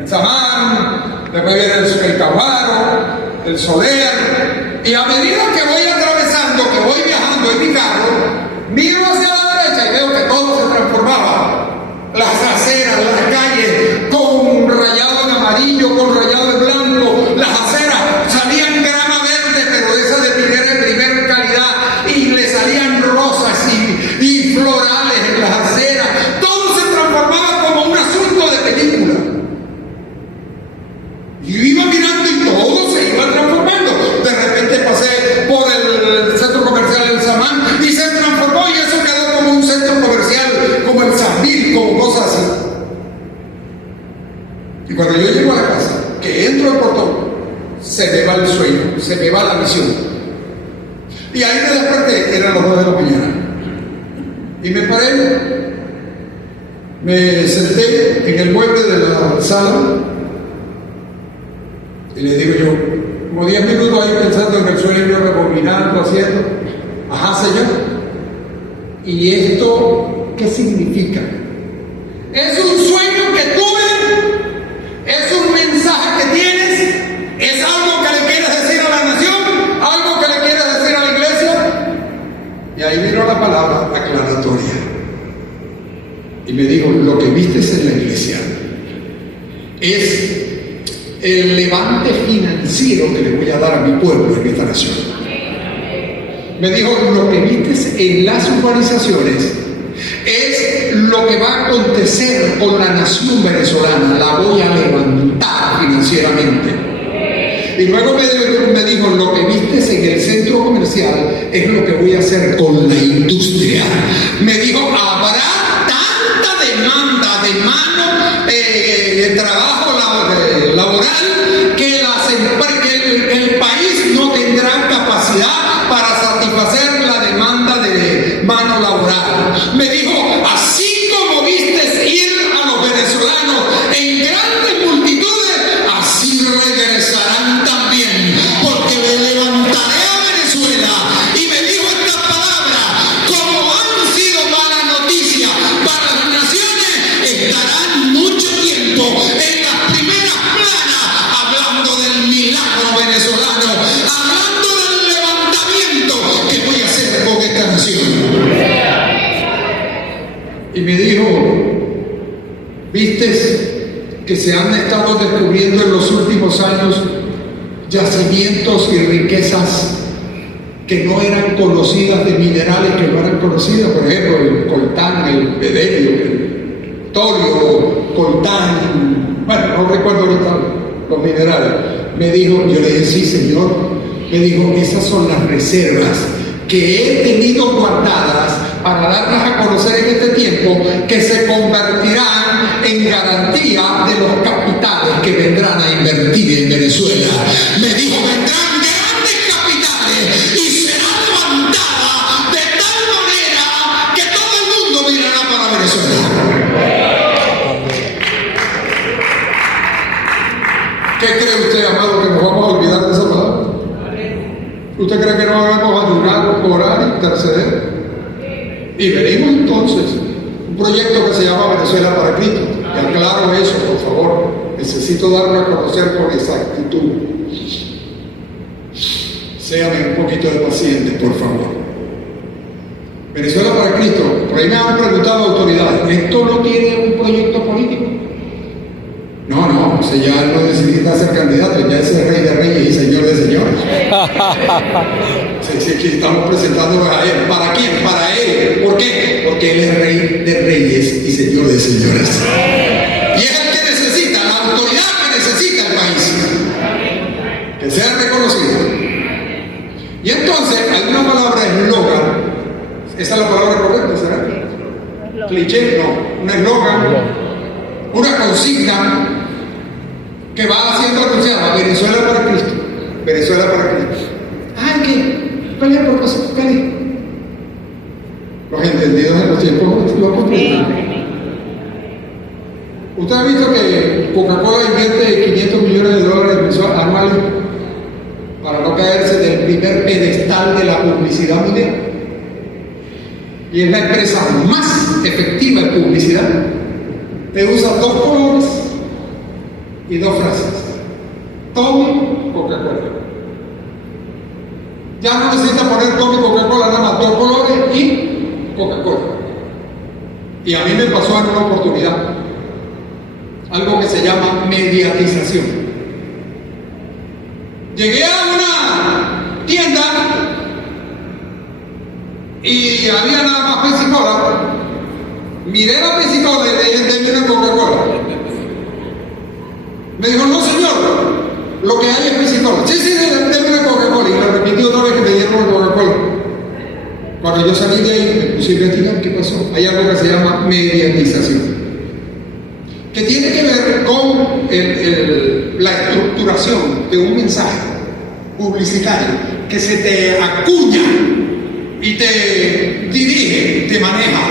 el Samán, después viene el Caujaro, el Soler. Y a medida que voy atravesando, que voy viajando en mi carro, miro hacia la derecha y veo que todo se transformaba. Las aceras, las calles, con rayado en amarillo, con rayado en blanco. Las aceras salían grama verde, pero de esa de primera calidad. Y le salían rosas y florales en las aceras. Todo se transformaba como un asunto de película. Y yo iba mirando y todo se iba transformando. De repente pasé por el centro comercial El Samán y se transformó y eso quedó como un centro comercial, como el Sambil, como cosas así. Y cuando yo llego a la casa, que entro al portón, se me va el sueño, se me va la visión. Y ahí me desperté, eran las 2 de la mañana. Y me paré, me senté en el mueble de la sala y le digo yo, como 10 minutos ahí pensando en el sueño, rebobinando, haciendo, ajá, Señor, ¿y esto qué significa? ¿Es un sueño que tuve? ¿Es un mensaje que tienes? ¿Es algo que le quieres decir a la nación? ¿Algo que le quieres decir a la iglesia? Y ahí vino la palabra aclaratoria. Y me dijo, lo que vistes en la iglesia es el levante financiero que le voy a dar a mi pueblo en esta nación. Me dijo, lo que vistes en las urbanizaciones es lo que va a acontecer con la nación venezolana. La voy a levantar financieramente. Y luego me dijo, lo que vistes en el centro comercial es lo que voy a hacer con la industria. Me dijo, habrá tanta demanda de mano de trabajo laboral que el país no tendrá capacidad para satisfacer la demanda de mano laboral. Me dijo, así como vistes ir a los venezolanos en grandes multitudes, así regresarán también, porque me levantaré a Venezuela. Y me dijo esta palabra, como han sido mala noticia para las naciones, estarán mucho tiempo en las primeras planas hablando del milagro venezolano, hablando del levantamiento que voy a hacer con esta nación. Y me dijo, ¿Viste que se han estado descubriendo en los últimos años yacimientos y riquezas que no eran conocidas, de minerales que no eran conocidas? Por ejemplo, el coltán, el bedelio, el torio, coltán, bueno, no recuerdo ahorita los minerales. Me dijo, yo le dije, sí señor, me dijo, esas son las reservas que he tenido guardadas para darlas a conocer en este tiempo, que se convertirán en garantía de los capitales que vendrán a invertir en Venezuela. Me dijo, vendrán grandes capitales y será levantada de tal manera que todo el mundo mirará para Venezuela. ¿Qué cree usted, amado, que nos vamos a olvidar de esa palabra? ¿Usted cree que no vamos a ayunar, orar, interceder? Y veremos entonces un proyecto que se llama Venezuela para Cristo. Y aclaro eso, por favor. Necesito darlo a conocer con exactitud. Séame un poquito de paciente, por favor. Venezuela para Cristo. Por ahí me han preguntado autoridades, ¿esto no tiene un proyecto político? No, o sea, ya no necesita ser candidato, ya es el Rey de Reyes y Señor de Señores. Sí, aquí estamos presentando a Él. ¿Para quién? Para Él. ¿Por qué? Porque Él es Rey de Reyes y Señor de Señores. Y es el que necesita, la autoridad que necesita el país. Que sea reconocido. Y entonces, hay una palabra eslogan. ¿Esa es la palabra correcta, será? Cliché, no. Un eslogan. Una consigna que va siendo anunciada: Venezuela para Cristo, Venezuela para Cristo. Ay, ¿qué? ¿Cuál es el propósito? ¿Cuál es? Los entendidos en los tiempos lo comprenden. ¿Usted ha visto que Coca-Cola invierte 500 millones de dólares anuales para no caerse del primer pedestal de la publicidad mundial? Y es la empresa más efectiva en publicidad. Te usa dos colores y dos frases. Tommy Coca-Cola. Ya no necesita poner Tommy Coca-Cola, nada más dos colores y Coca-Cola. Y a mí me pasó en una oportunidad algo que se llama mediatización. Llegué a una tienda y había nada más Pepsi Cola. Miré la Pepsi Cola y le dije, una Coca-Cola. Me dijo, no señor, lo que hay es Pepsi Cola. Sí, déme una Coca-Cola. Y me repitió otra vez que me dieron una Coca-Cola. Cuando yo salí de ahí, me puse a investigar qué pasó. Hay algo que se llama mediatización, que tiene que ver con la estructuración de un mensaje publicitario que se te acuña y te dirige, te maneja.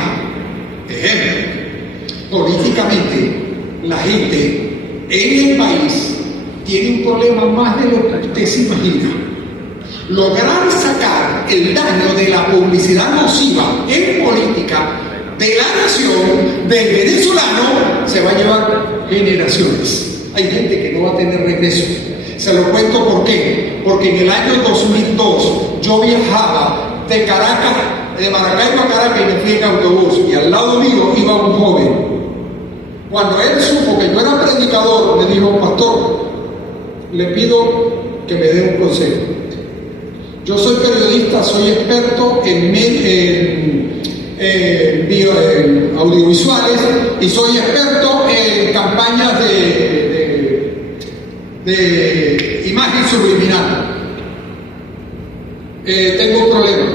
Ejemplo, políticamente la gente en el país tiene un problema más de lo que usted se imagina. Lograr sacar el daño de la publicidad nociva en política de la nación, del venezolano, se va a llevar generaciones. Hay gente que no va a tener regreso. Se lo cuento por qué. Porque en el año 2002 yo viajaba de Caracas, de Maracaibo a Caracas, y me fui en autobús, y al lado mío iba un joven. Cuando él supo que yo era predicador, me dijo, pastor, le pido que me dé un consejo. Yo soy periodista, soy experto en audiovisuales y soy experto en campañas de imagen subliminal. Tengo un problema.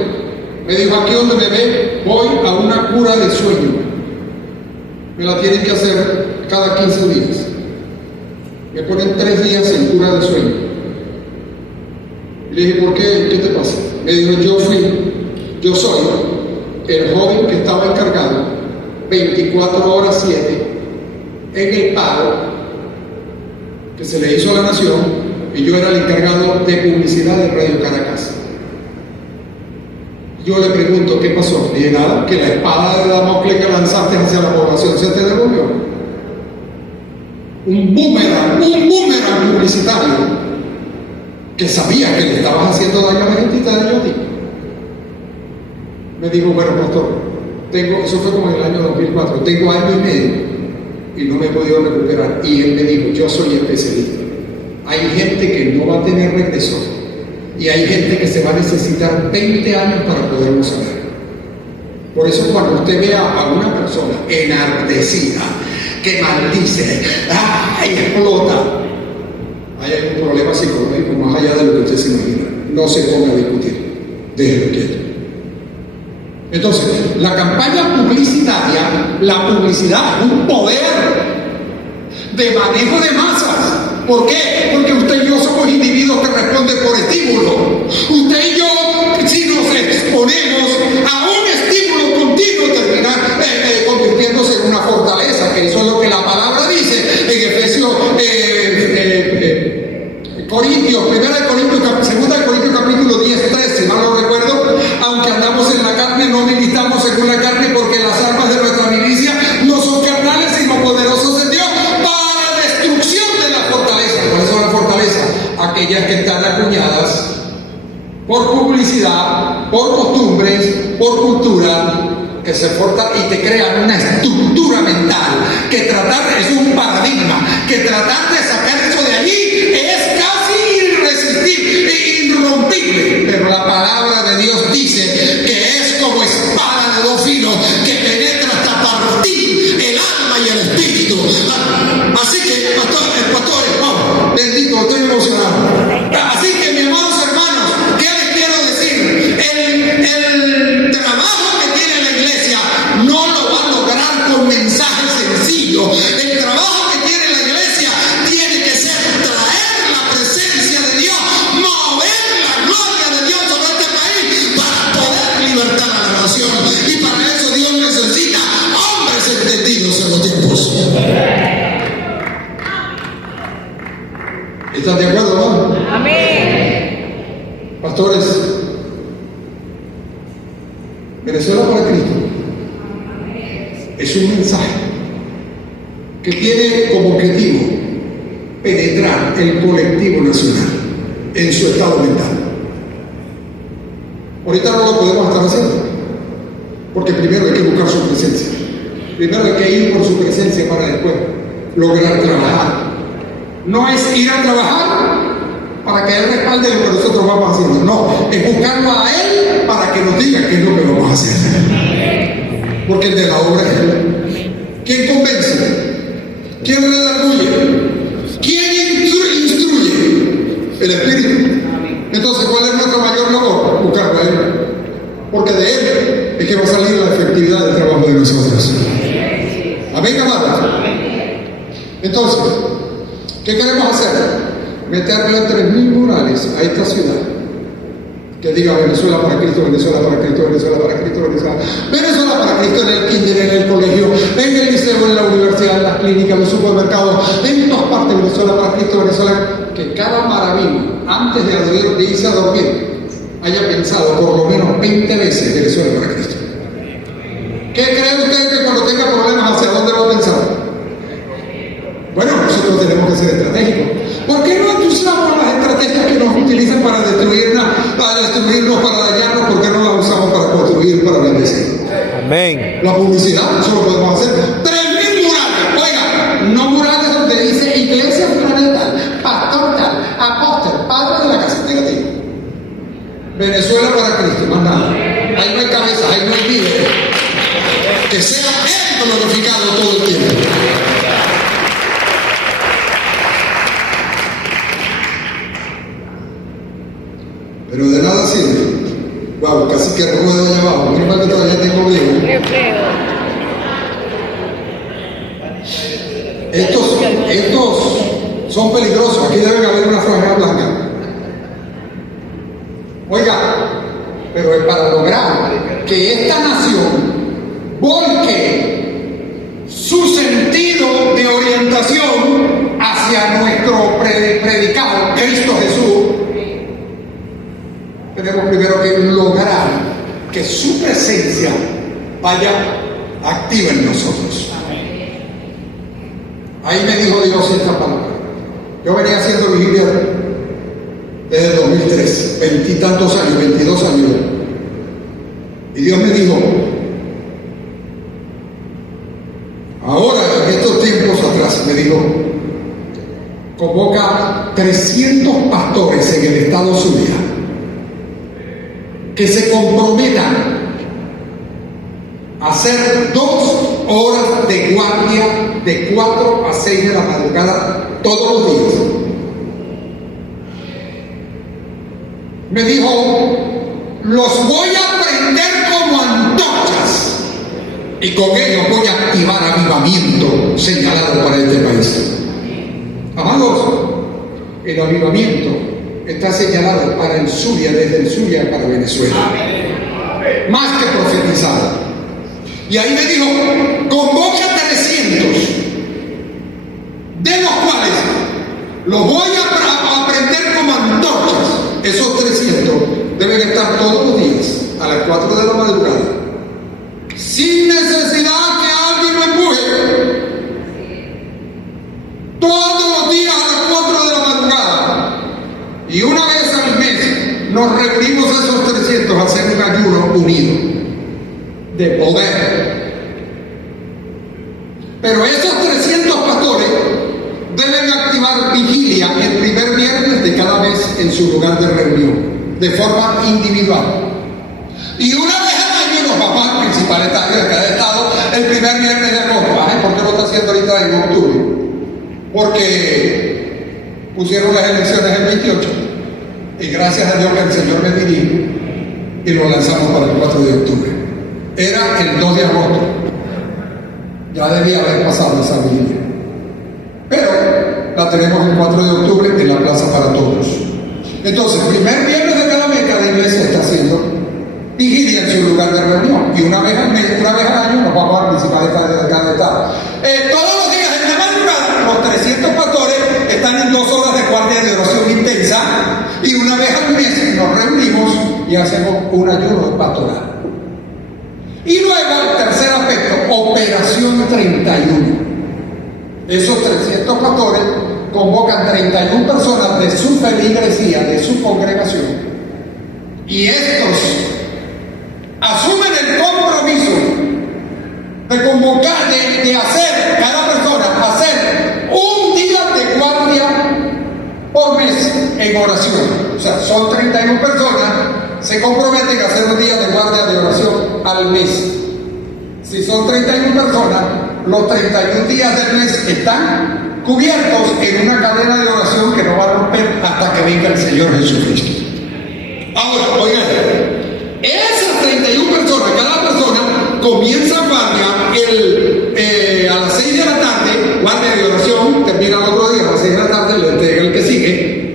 Me dijo, aquí donde me ve, voy a una cura de sueño. Me la tienen que hacer cada 15 días. Me ponen 3 días en cura de sueño. Le dije, ¿por qué? ¿Qué te pasa? Me dijo, yo soy el joven que estaba encargado 24 horas 7 en el pago que se le hizo a la nación, y yo era el encargado de publicidad de Radio Caracas. Yo le pregunto, ¿qué pasó? Le dije, nada, que la espada de Damocles que lanzaste hacia la población se te devolvió. Un boomerang publicitario que sabía que le estabas haciendo daño a la gente y te dañó a ti. Me dijo, bueno, pastor, eso fue como en el año 2004, tengo año y medio y no me he podido recuperar. Y él me dijo, yo soy especialista. Hay gente que no va a tener regreso y hay gente que se va a necesitar 20 años para poderlo sanar. Por eso cuando usted vea a una persona enardecida, que maldice, ¡ay! Explota, ahí hay un problema psicológico más allá de lo que usted se imagina. No se ponga a discutir, déjelo quieto. Entonces, la campaña publicitaria, la publicidad es un poder de manejo de masas. ¿Por qué? Porque usted y yo somos individuos que responden por estímulo. Usted y yo, si nos exponemos a un estímulo continuo, terminar convirtiéndose en una fortaleza, que eso es lo que la palabra dice en Efesios, Corintios, 2 Corintios capítulo 10, 13, si mal no recuerdo, aunque andamos en la carne, no militamos según la carne, porque las armas de nuestra milicia no son carnales, sino poderosos en Dios para destrucción de la fortaleza. ¿Cuáles son las fortalezas? Aquellas que están acuñadas por publicidad, por costumbres, por cultura, que se fortalecen y te crean una estructura mental, que tratar es un paradigma, que tratar de sacar eso de allí es casi irrompible, pero la palabra de Dios dice que es como espada de dos filos, que penetra hasta partir el alma y el espíritu. Así que, pastores, oh, bendito, estoy emocionado. Así que, mis amados hermanos, ¿qué les quiero decir? El trabajo que tiene la iglesia no lo va a lograr con mensajes sencillos. El trabajo que tiene la iglesia tiene que ser traer la presencia de Dios, mover la gloria de Dios sobre este país para poder libertar a la nación. Y para eso Dios necesita hombres entendidos en los tiempos. ¿Están de acuerdo, no? Amén. Pastores, Venezuela para Cristo es un mensaje que tiene como objetivo penetrar el colectivo nacional en su estado mental. Ahorita no lo podemos estar haciendo, porque primero hay que buscar su presencia. Primero hay que ir por su presencia para después lograr trabajar. No es ir a trabajar para que Él respalde lo que nosotros vamos haciendo. No, es buscarlo a Él para que nos diga qué es lo que vamos a hacer. Porque el de la obra es Él. ¿Quién convence? ¿Quién redarguye? ¿Quién instruye? El Espíritu. Entonces, ¿cuál es nuestra mayor labor? Buscarlo a Él. Porque de Él es que va a salir la efectividad del trabajo de nosotros. Amén, amados. Entonces, ¿qué queremos hacer? Meterle 3.000 murales a esta ciudad que diga Venezuela para Cristo, Venezuela para Cristo, Venezuela para Cristo, Venezuela. Venezuela para Cristo en el kinder, en el colegio, en el liceo, en la universidad, en las clínicas, en los supermercados, en todas partes. Venezuela para Cristo, Venezuela. Que cada maravilla, antes de irse a dormir, haya pensado por lo menos 20 veces Venezuela para Cristo. ¿Qué cree usted que cuando tenga problemas hacia dónde va a pensar? Bueno, nosotros tenemos que ser estratégicos. ¿Por qué no usamos las estrategias que nos utilizan para destruirnos, para dañarnos? ¿Por qué no las usamos para construir, para bendecir? Amén. La publicidad, eso lo podemos hacer. 3.000 murales. Oiga, no murales donde dice iglesia planeta, pastor tal, apóstol, padre de la casa. Dígate. Venezuela para Cristo, más nada. Ahí no hay cabezas, ahí no hay líderes. Que sea Él glorificado todo el tiempo. Pero de nada sirve. Wow, casi que ruedo allá abajo. Menos mal que todavía tengo vida. Qué feo. Estos son peligrosos. Aquí debe haber una franja blanca. Oiga, pero es para lograr que esta nación volque su sentido de orientación hacia nuestro predicado, Cristo Jesús. Tenemos primero que lograr que su presencia vaya activa en nosotros. Ahí me dijo Dios esta palabra. Yo venía haciendo vigilia desde el 2003, 20 y tantos años, 22 años. Y Dios me dijo, ahora en estos tiempos me dijo, convoca 300 pastores en el estado Zulia que se comprometan a hacer 2 horas de guardia de 4 a 6 de la madrugada todos los días. Me dijo, los voy a prender como antorchas y con ellos voy a activar avivamiento señalado para este país. Amados, el avivamiento está señalado para el Zulia, desde el Zulia para Venezuela. Más que profetizado. Y ahí me dijo, convoca 300, de los cuales los voy a prender como antorchas. Esos 300 deben estar todos los días a las 4 de la madrugada, sin necesidad que alguien lo empuje. Todos los días a las 4 de la madrugada. Y una vez al mes nos reunimos esos 300 a hacer un ayuno unido de poder. Pero esos 300 pastores deben activar vigilia el primer viernes de cada mes en su lugar de reunión, de forma individual. Y una vez al año los papás principales de cada estado, el primer viernes de agosto. ¿Por qué lo está haciendo ahorita en octubre? Porque pusieron las elecciones el 28. Y gracias a Dios que el Señor me dirigió y lo lanzamos para el 4 de octubre. Era el 2 de agosto. Ya debía haber pasado esa vigilia. Pero la tenemos el 4 de octubre en la Plaza para Todos. Entonces, el primer viernes de cada mes, cada iglesia está haciendo vigilia en su lugar de reunión. Y una vez al mes, una vez al año, nos vamos a principales de cada estado. Todos los días en la madrugada, los 300 pastores están en 2 horas de guardia de oración intensa. Y una vez al mes nos reunimos y hacemos un ayuno pastoral. Y luego el tercer aspecto, Operación 31. Esos 300 pastores convocan 31 personas de su feligresía, de su congregación. Y estos asumen el compromiso de convocar, de hacer, cada persona, hacer un día de guardia por mes en oración. O sea, son 31 personas, se comprometen a hacer un día de guardia de oración al mes. Si son 31 personas, los 31 días del mes están cubiertos en una cadena de oración que no va a romper hasta que venga el Señor Jesucristo. Ahora, oigan, esas 31 personas, cada persona comienza guardia a las 6 de la tarde, guardia de oración, termina el otro día a las 6 de la tarde, lo entrega el que sigue.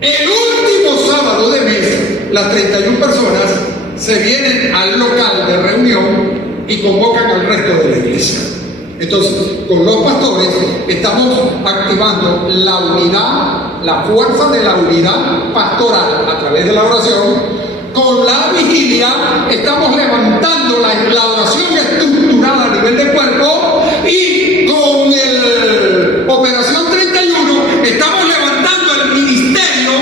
El último sábado de mes, las 31 personas se vienen al local de reunión y convocan al resto de la iglesia. Entonces, con los pastores estamos activando la unidad, la fuerza de la unidad pastoral a través de la oración. Con la vigilia estamos levantando la oración estructurada a nivel de cuerpo, y con el Operación 31 estamos levantando el ministerio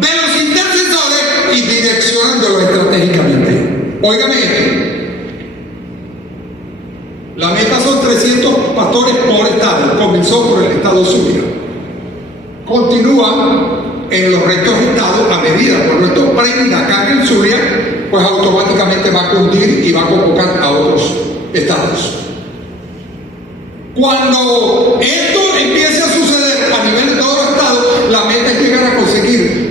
de los intercesores y direccionándolo estratégicamente. Óigame esto. La meta son 300 pastores por estado. Comenzó por el estado Zulia. Continúa en los restos estados a medida que nuestro prenda acá en el Zulia, pues automáticamente va a cundir y va a convocar a otros estados. Cuando esto empiece a suceder a nivel de todos los estados, la meta es llegar a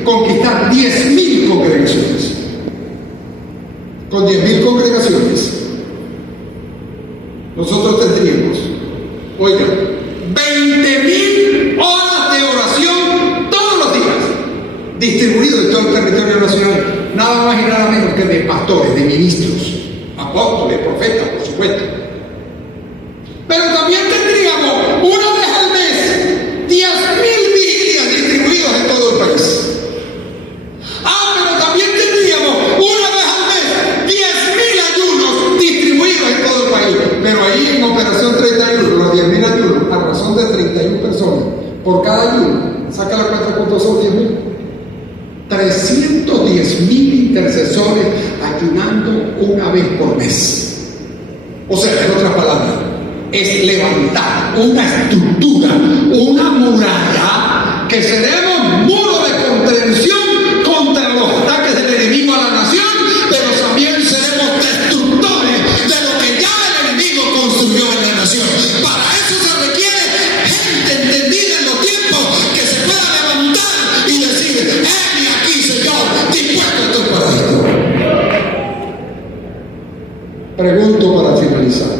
conquistar 10.000 congregaciones. Con 10.000 congregaciones, nosotros tendríamos, oiga, 20.000 horas de oración todos los días, distribuidos en todo el territorio nacional, nada más y nada menos que de pastores, de ministros, apóstoles, profetas, por supuesto. Pero también tendríamos una vez al mes 10.000 vigilias distribuidas en todo el país. Pero también tendríamos una vez al mes 10.000 ayunos distribuidos en todo el país. Pero ahí en Operación 31, los 10.000 ayunos, a razón de 31 personas por cada ayuno, saca la cuenta cuántos son 10.000. 310.000 intercesores ayunando una vez por mes. O sea, en otras palabras, es levantar una estructura, una muralla, que seremos muro de contención contra los ataques del enemigo a la nación, pero también seremos destructores de lo que ya el enemigo construyó en la nación. Para eso se requiere gente entendida en los tiempos que se pueda levantar y decir: heme aquí, Señor, dispuesto estoy para esto. Pregunto para finalizar: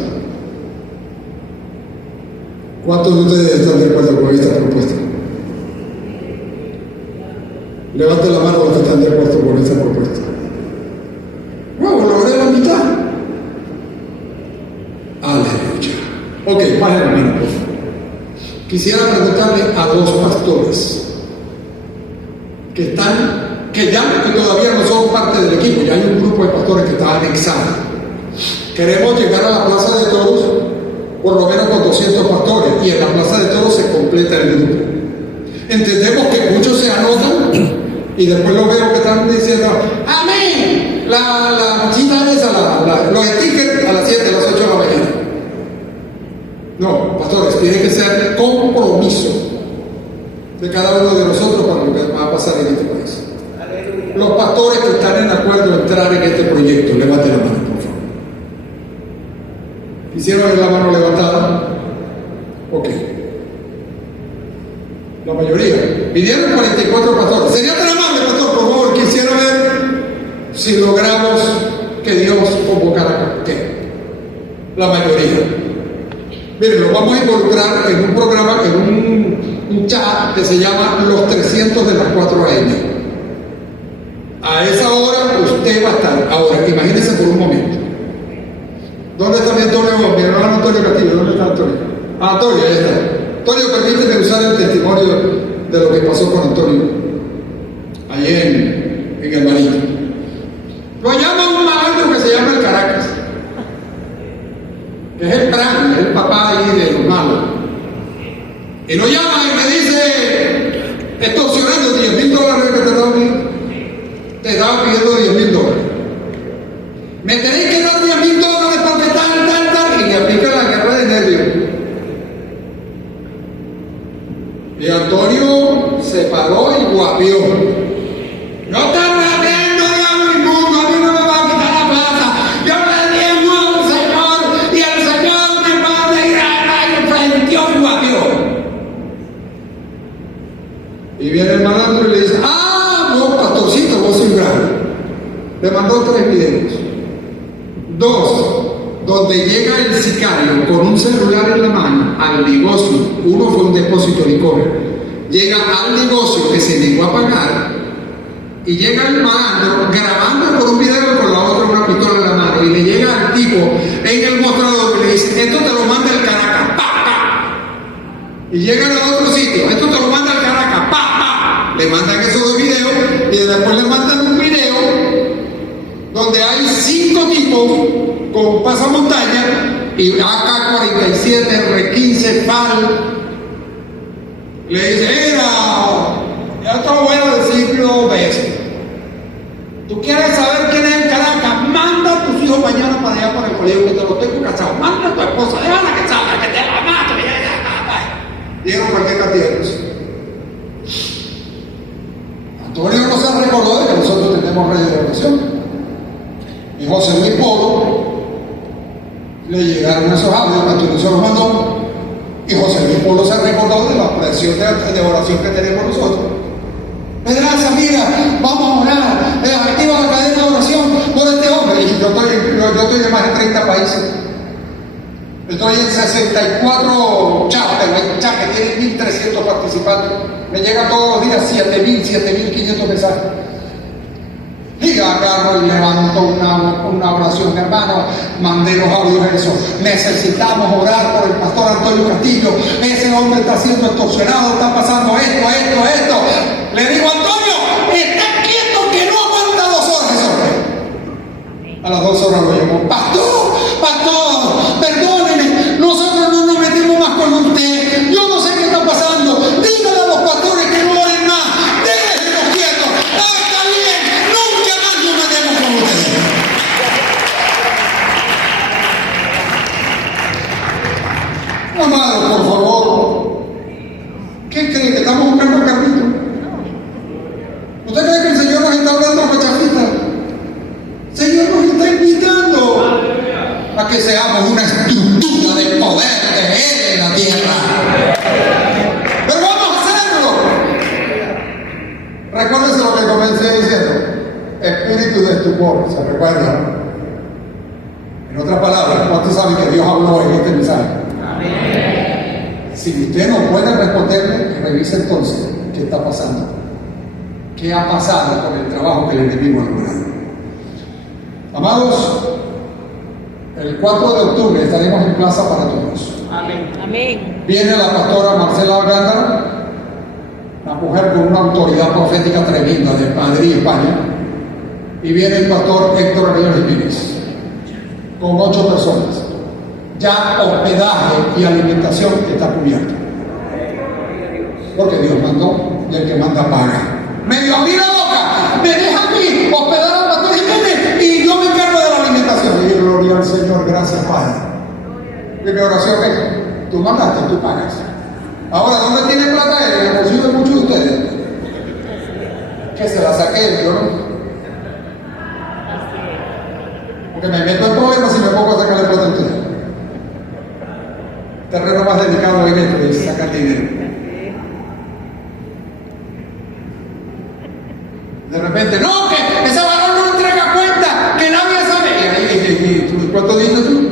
¿cuántos de ustedes están de acuerdo con esta propuesta? Levanten la mano los que están de acuerdo con esta propuesta. Bueno, logré la mitad. Aleluya. Ok, bajen la mano, por favor. Quisiera preguntarle a dos pastores que todavía no son parte del equipo. Ya hay un grupo de pastores que está anexado. Queremos llegar a la Plaza de Toros por lo menos con 200 pastores, y en la Plaza de Toros se completa el grupo. Entendemos que muchos se anotan y después lo veo que están diciendo: amén, la cita esa, los stickers a las 7, a las 8 de la mañana. No, pastores, tiene que ser compromiso de cada uno de nosotros para lo que va a pasar en este país. Los pastores que están en acuerdo a entrar en este proyecto, levanten la mano, por favor. ¿Quisieron ver la mano levantada? Ok. La mayoría. Pidieron 44 pastores. Sería tan amable, pastor, por favor, quisiera ver si logramos que Dios convocara. ¿Qué? La mayoría. Miren, lo vamos a involucrar en un programa, en un chat que se llama Los 300 de las 4 AM. A esa hora usted va a estar. Ahora, imagínense por un momento. ¿Dónde está mi Antonio? Mi hermano Antonio Castillo. ¿Dónde está Antonio? Antonio, ahí está. Antonio, permíteme usar el testimonio de lo que pasó con Antonio allí en el Marito. Lo llama un malandro que se llama el Caracas, que es el Fran, es el papá ahí de los malos. Y lo llama y me dice, extorsionando $10,000 que te estaba pidiendo $10,000. Me tenéis que dar $10,000 porque tal, y le aplica la guerra de nervios. Y Antonio se paró y guapió. No estás rapeando, diablo inmundo, a mí no me va a quitar la plata. Yo le diezmo al Señor y el Señor me manda ir a enfrentió y guapió. Y viene el malandro y le dice: no, pastorcito, vos sois grande. Le mandó 3 videos. 2, donde llega el sicario con un celular en la mano al negocio. Uno fue un depósito de licor. Llega al negocio que se negó a pagar y llega el malandro grabando por un video y con la otra una pistola en la mano, y le llega al tipo en el mostrador y le dice: esto te lo manda el Caracas, y llegan a otro sitio: esto te lo manda el Caracas, le mandan esos 2 videos y después le mandan un video donde hay 5 tipos con pasamontaña y AK-47, R-15, FAL. Le dice: ya te lo voy a decir 2 veces. ¿Tú quieres saber quién es el Caracas? Manda a tus hijos mañana para allá, para el colegio, que te los tengo casados. Manda a tu esposa, déjala que salga, que te la mato. Dieron cualquier cantidad de cosas. Antonio no se recordó de que nosotros tenemos redes de oración. Y José Luis Polo le llegaron esos audios, Antonio se los mandó, y José Luis Polo se recordó de la presión de oración que tenemos nosotros. Pedraza, mira, vamos a orar, activa la cadena de oración por este hombre. Y yo estoy de más de 30 países. Estoy en 64 chats, pero hay chats que tienen 1.300 participantes. Me llegan todos los días 7.500 mensajes. Y agarro y levanto una oración, hermano, mandé los audios eso. Necesitamos orar por el pastor Antonio Castillo. Ese hombre está siendo extorsionado, está pasando esto. Le digo: Antonio, está quieto que no aguanta 2 horas ese hombre. A las 2 horas lo llamo: pastor, perdóneme, nosotros no nos metimos más con usted. Yo no sé qué está pasando. Dígale a los pastores que no oren más. Déjenlos quietos. Está bien, nunca más nos metemos con ustedes. Amado, por favor. ¿Qué cree? ¿Que estamos buscando el carrito? ¿Usted cree que el Señor nos está hablando con chafita? El Señor nos está invitando a que seamos una estructura de poder de Él en la tierra. Pero vamos a hacerlo. Recuérdense lo que comencé diciendo. Espíritu de estupor, ¿se recuerda? En otras palabras, ¿cuántos saben que Dios habló en este mensaje? Amén. Si usted no puede responderle, revise entonces qué está pasando. ¿Qué ha pasado con el trabajo que el enemigo ha logrado? Amados, el 4 de octubre estaremos en Plaza para Todos. Amén. Amén. Viene la pastora Marcela Algándara, una mujer con una autoridad profética tremenda de Madrid, España, y viene el pastor Héctor Ariel Jiménez, con 8 personas. Ya hospedaje y alimentación está cubierto. Porque Dios mandó y el que manda paga. Me dio a mí la boca, me deja a mí hospedar al pastor Jiménez y yo me encargo de la alimentación. Y gloria al Señor, gracias Padre. Y mi oración es, tú mandaste, tú pagas. Ahora, ¿dónde tiene plata él? En el bolsillo de muchos de ustedes. Que se la saqué, yo no. Porque me meto en problemas si me pongo a sacarle plata a ustedes. Terreno más dedicado en esto es sacar dinero. De repente, no, que ese varón no entrega cuenta, que nadie sabe. ¿Y cuánto dices tú?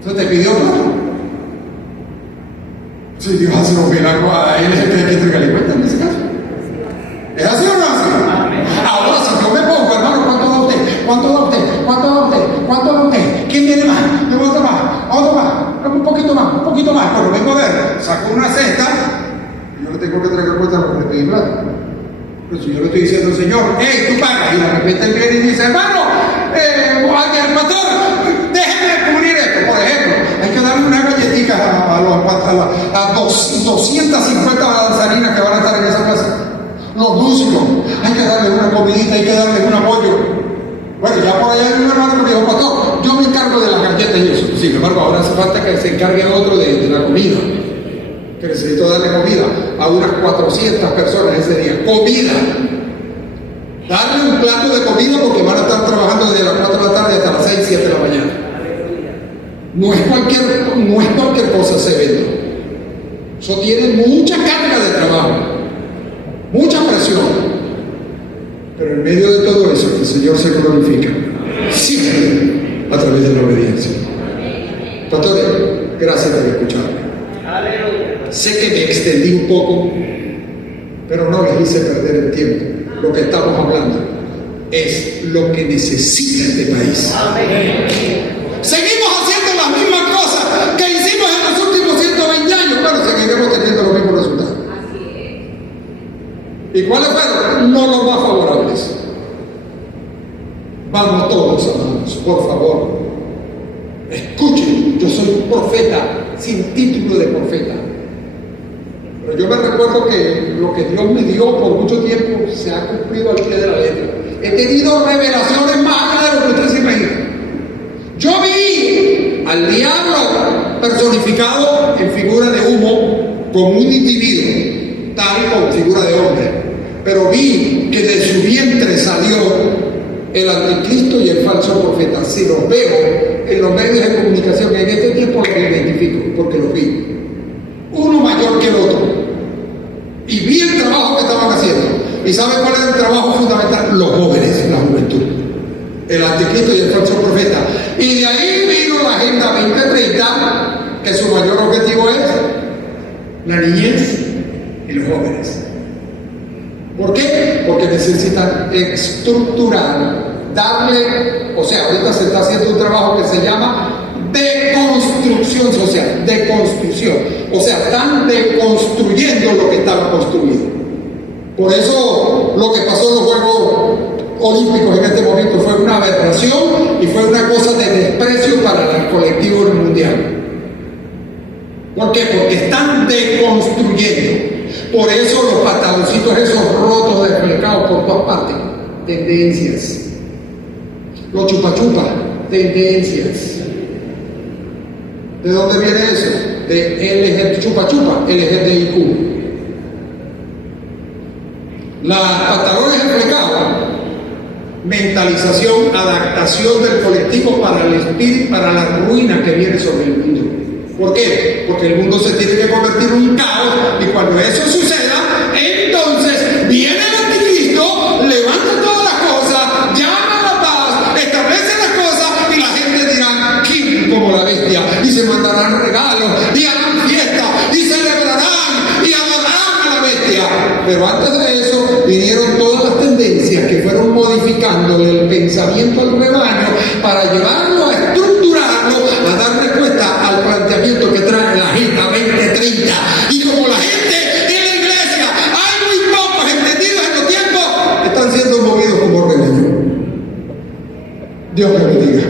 ¿Entonces te pidió plata? Si Dios hace un milagro, a él es el que hay que entregarle cuenta en ese caso. ¿Es así o no es así? Ahora, si yo me pongo, hermano, ¿cuánto da usted? ¿Cuánto da usted? ¿Cuánto da usted? ¿Cuánto da usted? ¿Quién tiene más? ¿Yo otro más? ¿Otro más? Un poquito más, un poquito más. Bueno, vengo a ver, saco una cesta, y yo le tengo que entregar cuenta porque le pedí plata. Pero si yo le estoy diciendo al Señor, hey, tú pagas, y de repente él viene y dice, hermano, al pastor, déjeme cubrir esto. Por ejemplo, hay que darle unas galletitas a 250 danzarinas que van a estar en esa casa. Los músicos, hay que darles una comidita, hay que darles un apoyo. Bueno, ya por allá hay un hermano que me dijo, pastor, yo me encargo de las galletas y eso. Sin embargo, ahora hace falta que se encargue otro de la comida. Que necesito darle comida a unas 400 personas ese día. Comida. Darle un plato de comida porque van a estar trabajando desde las 4 de la tarde hasta las 6, 7 de la mañana. No es cualquier cosa ese evento. Eso tiene mucha carga de trabajo, mucha presión. Pero en medio de todo eso, el Señor se glorifica siempre a través de la obediencia. Pastores, gracias por escucharme. Sé que me extendí un poco, pero no les hice perder el tiempo. Lo que estamos hablando es lo que necesita este país. Seguimos haciendo las mismas cosas que hicimos en los últimos 120 años, pero seguiremos teniendo los mismos resultados. ¿Y cuáles fueron? No los más favorables. Vamos todos, amados, por favor. Escuchen, yo soy un profeta sin título de profeta. Pero yo me recuerdo que lo que Dios me dio por mucho tiempo se ha cumplido al pie de la letra. He tenido revelaciones más claras de lo que usted se imagina. Yo vi al diablo personificado en figura de humo como un individuo, tal con figura de hombre. Pero vi que de su vientre salió el anticristo y el falso profeta. Si los veo en los medios de comunicación en este tiempo, los identifico porque los vi. Uno mayor que el otro. Y vi el trabajo que estaban haciendo. ¿Y saben cuál era el trabajo fundamental? Los jóvenes, la juventud. El anticristo y el falso profeta. Y de ahí vino la Agenda 2030, que su mayor objetivo es la niñez y los jóvenes. ¿Por qué? Porque necesitan estructurar, darle, o sea, ahorita se está haciendo un trabajo que se llama deconstrucción social, deconstrucción. O sea, están deconstruyendo lo que estaba construido. Por eso lo que pasó en los Juegos Olímpicos en este momento fue una aberración y fue una cosa de desprecio para el colectivo mundial. ¿Por qué? Porque están deconstruyendo. Por eso los pantaloncitos esos rotos, desflecados por todas partes, tendencias. Los chupa-chupas, tendencias. ¿De dónde viene eso? de chupa chupa, LGTBIQ. Las pantalones enflecados, mentalización, adaptación del colectivo para el espíritu, para la ruina que viene sobre el mundo. ¿Por qué? Porque el mundo se tiene que convertir en un caos, y cuando eso suceda, entonces viene el anticristo, levanta todas las cosas, llama a la paz, establece las cosas, y la gente dirá, ¿quién como la bestia? Y se mandarán regalos, y harán fiestas, y celebrarán, y adorarán a la bestia. Pero antes de eso, vinieron todas las tendencias que fueron modificándole el pensamiento al rebaño para llevarlo a estructurarlo, a dar respuesta al planteamiento que trae la Agenda 2030. Y como la gente en la iglesia, hay muy pocos entendidos en los tiempos, están siendo movidos como rebaño. Dios me bendiga.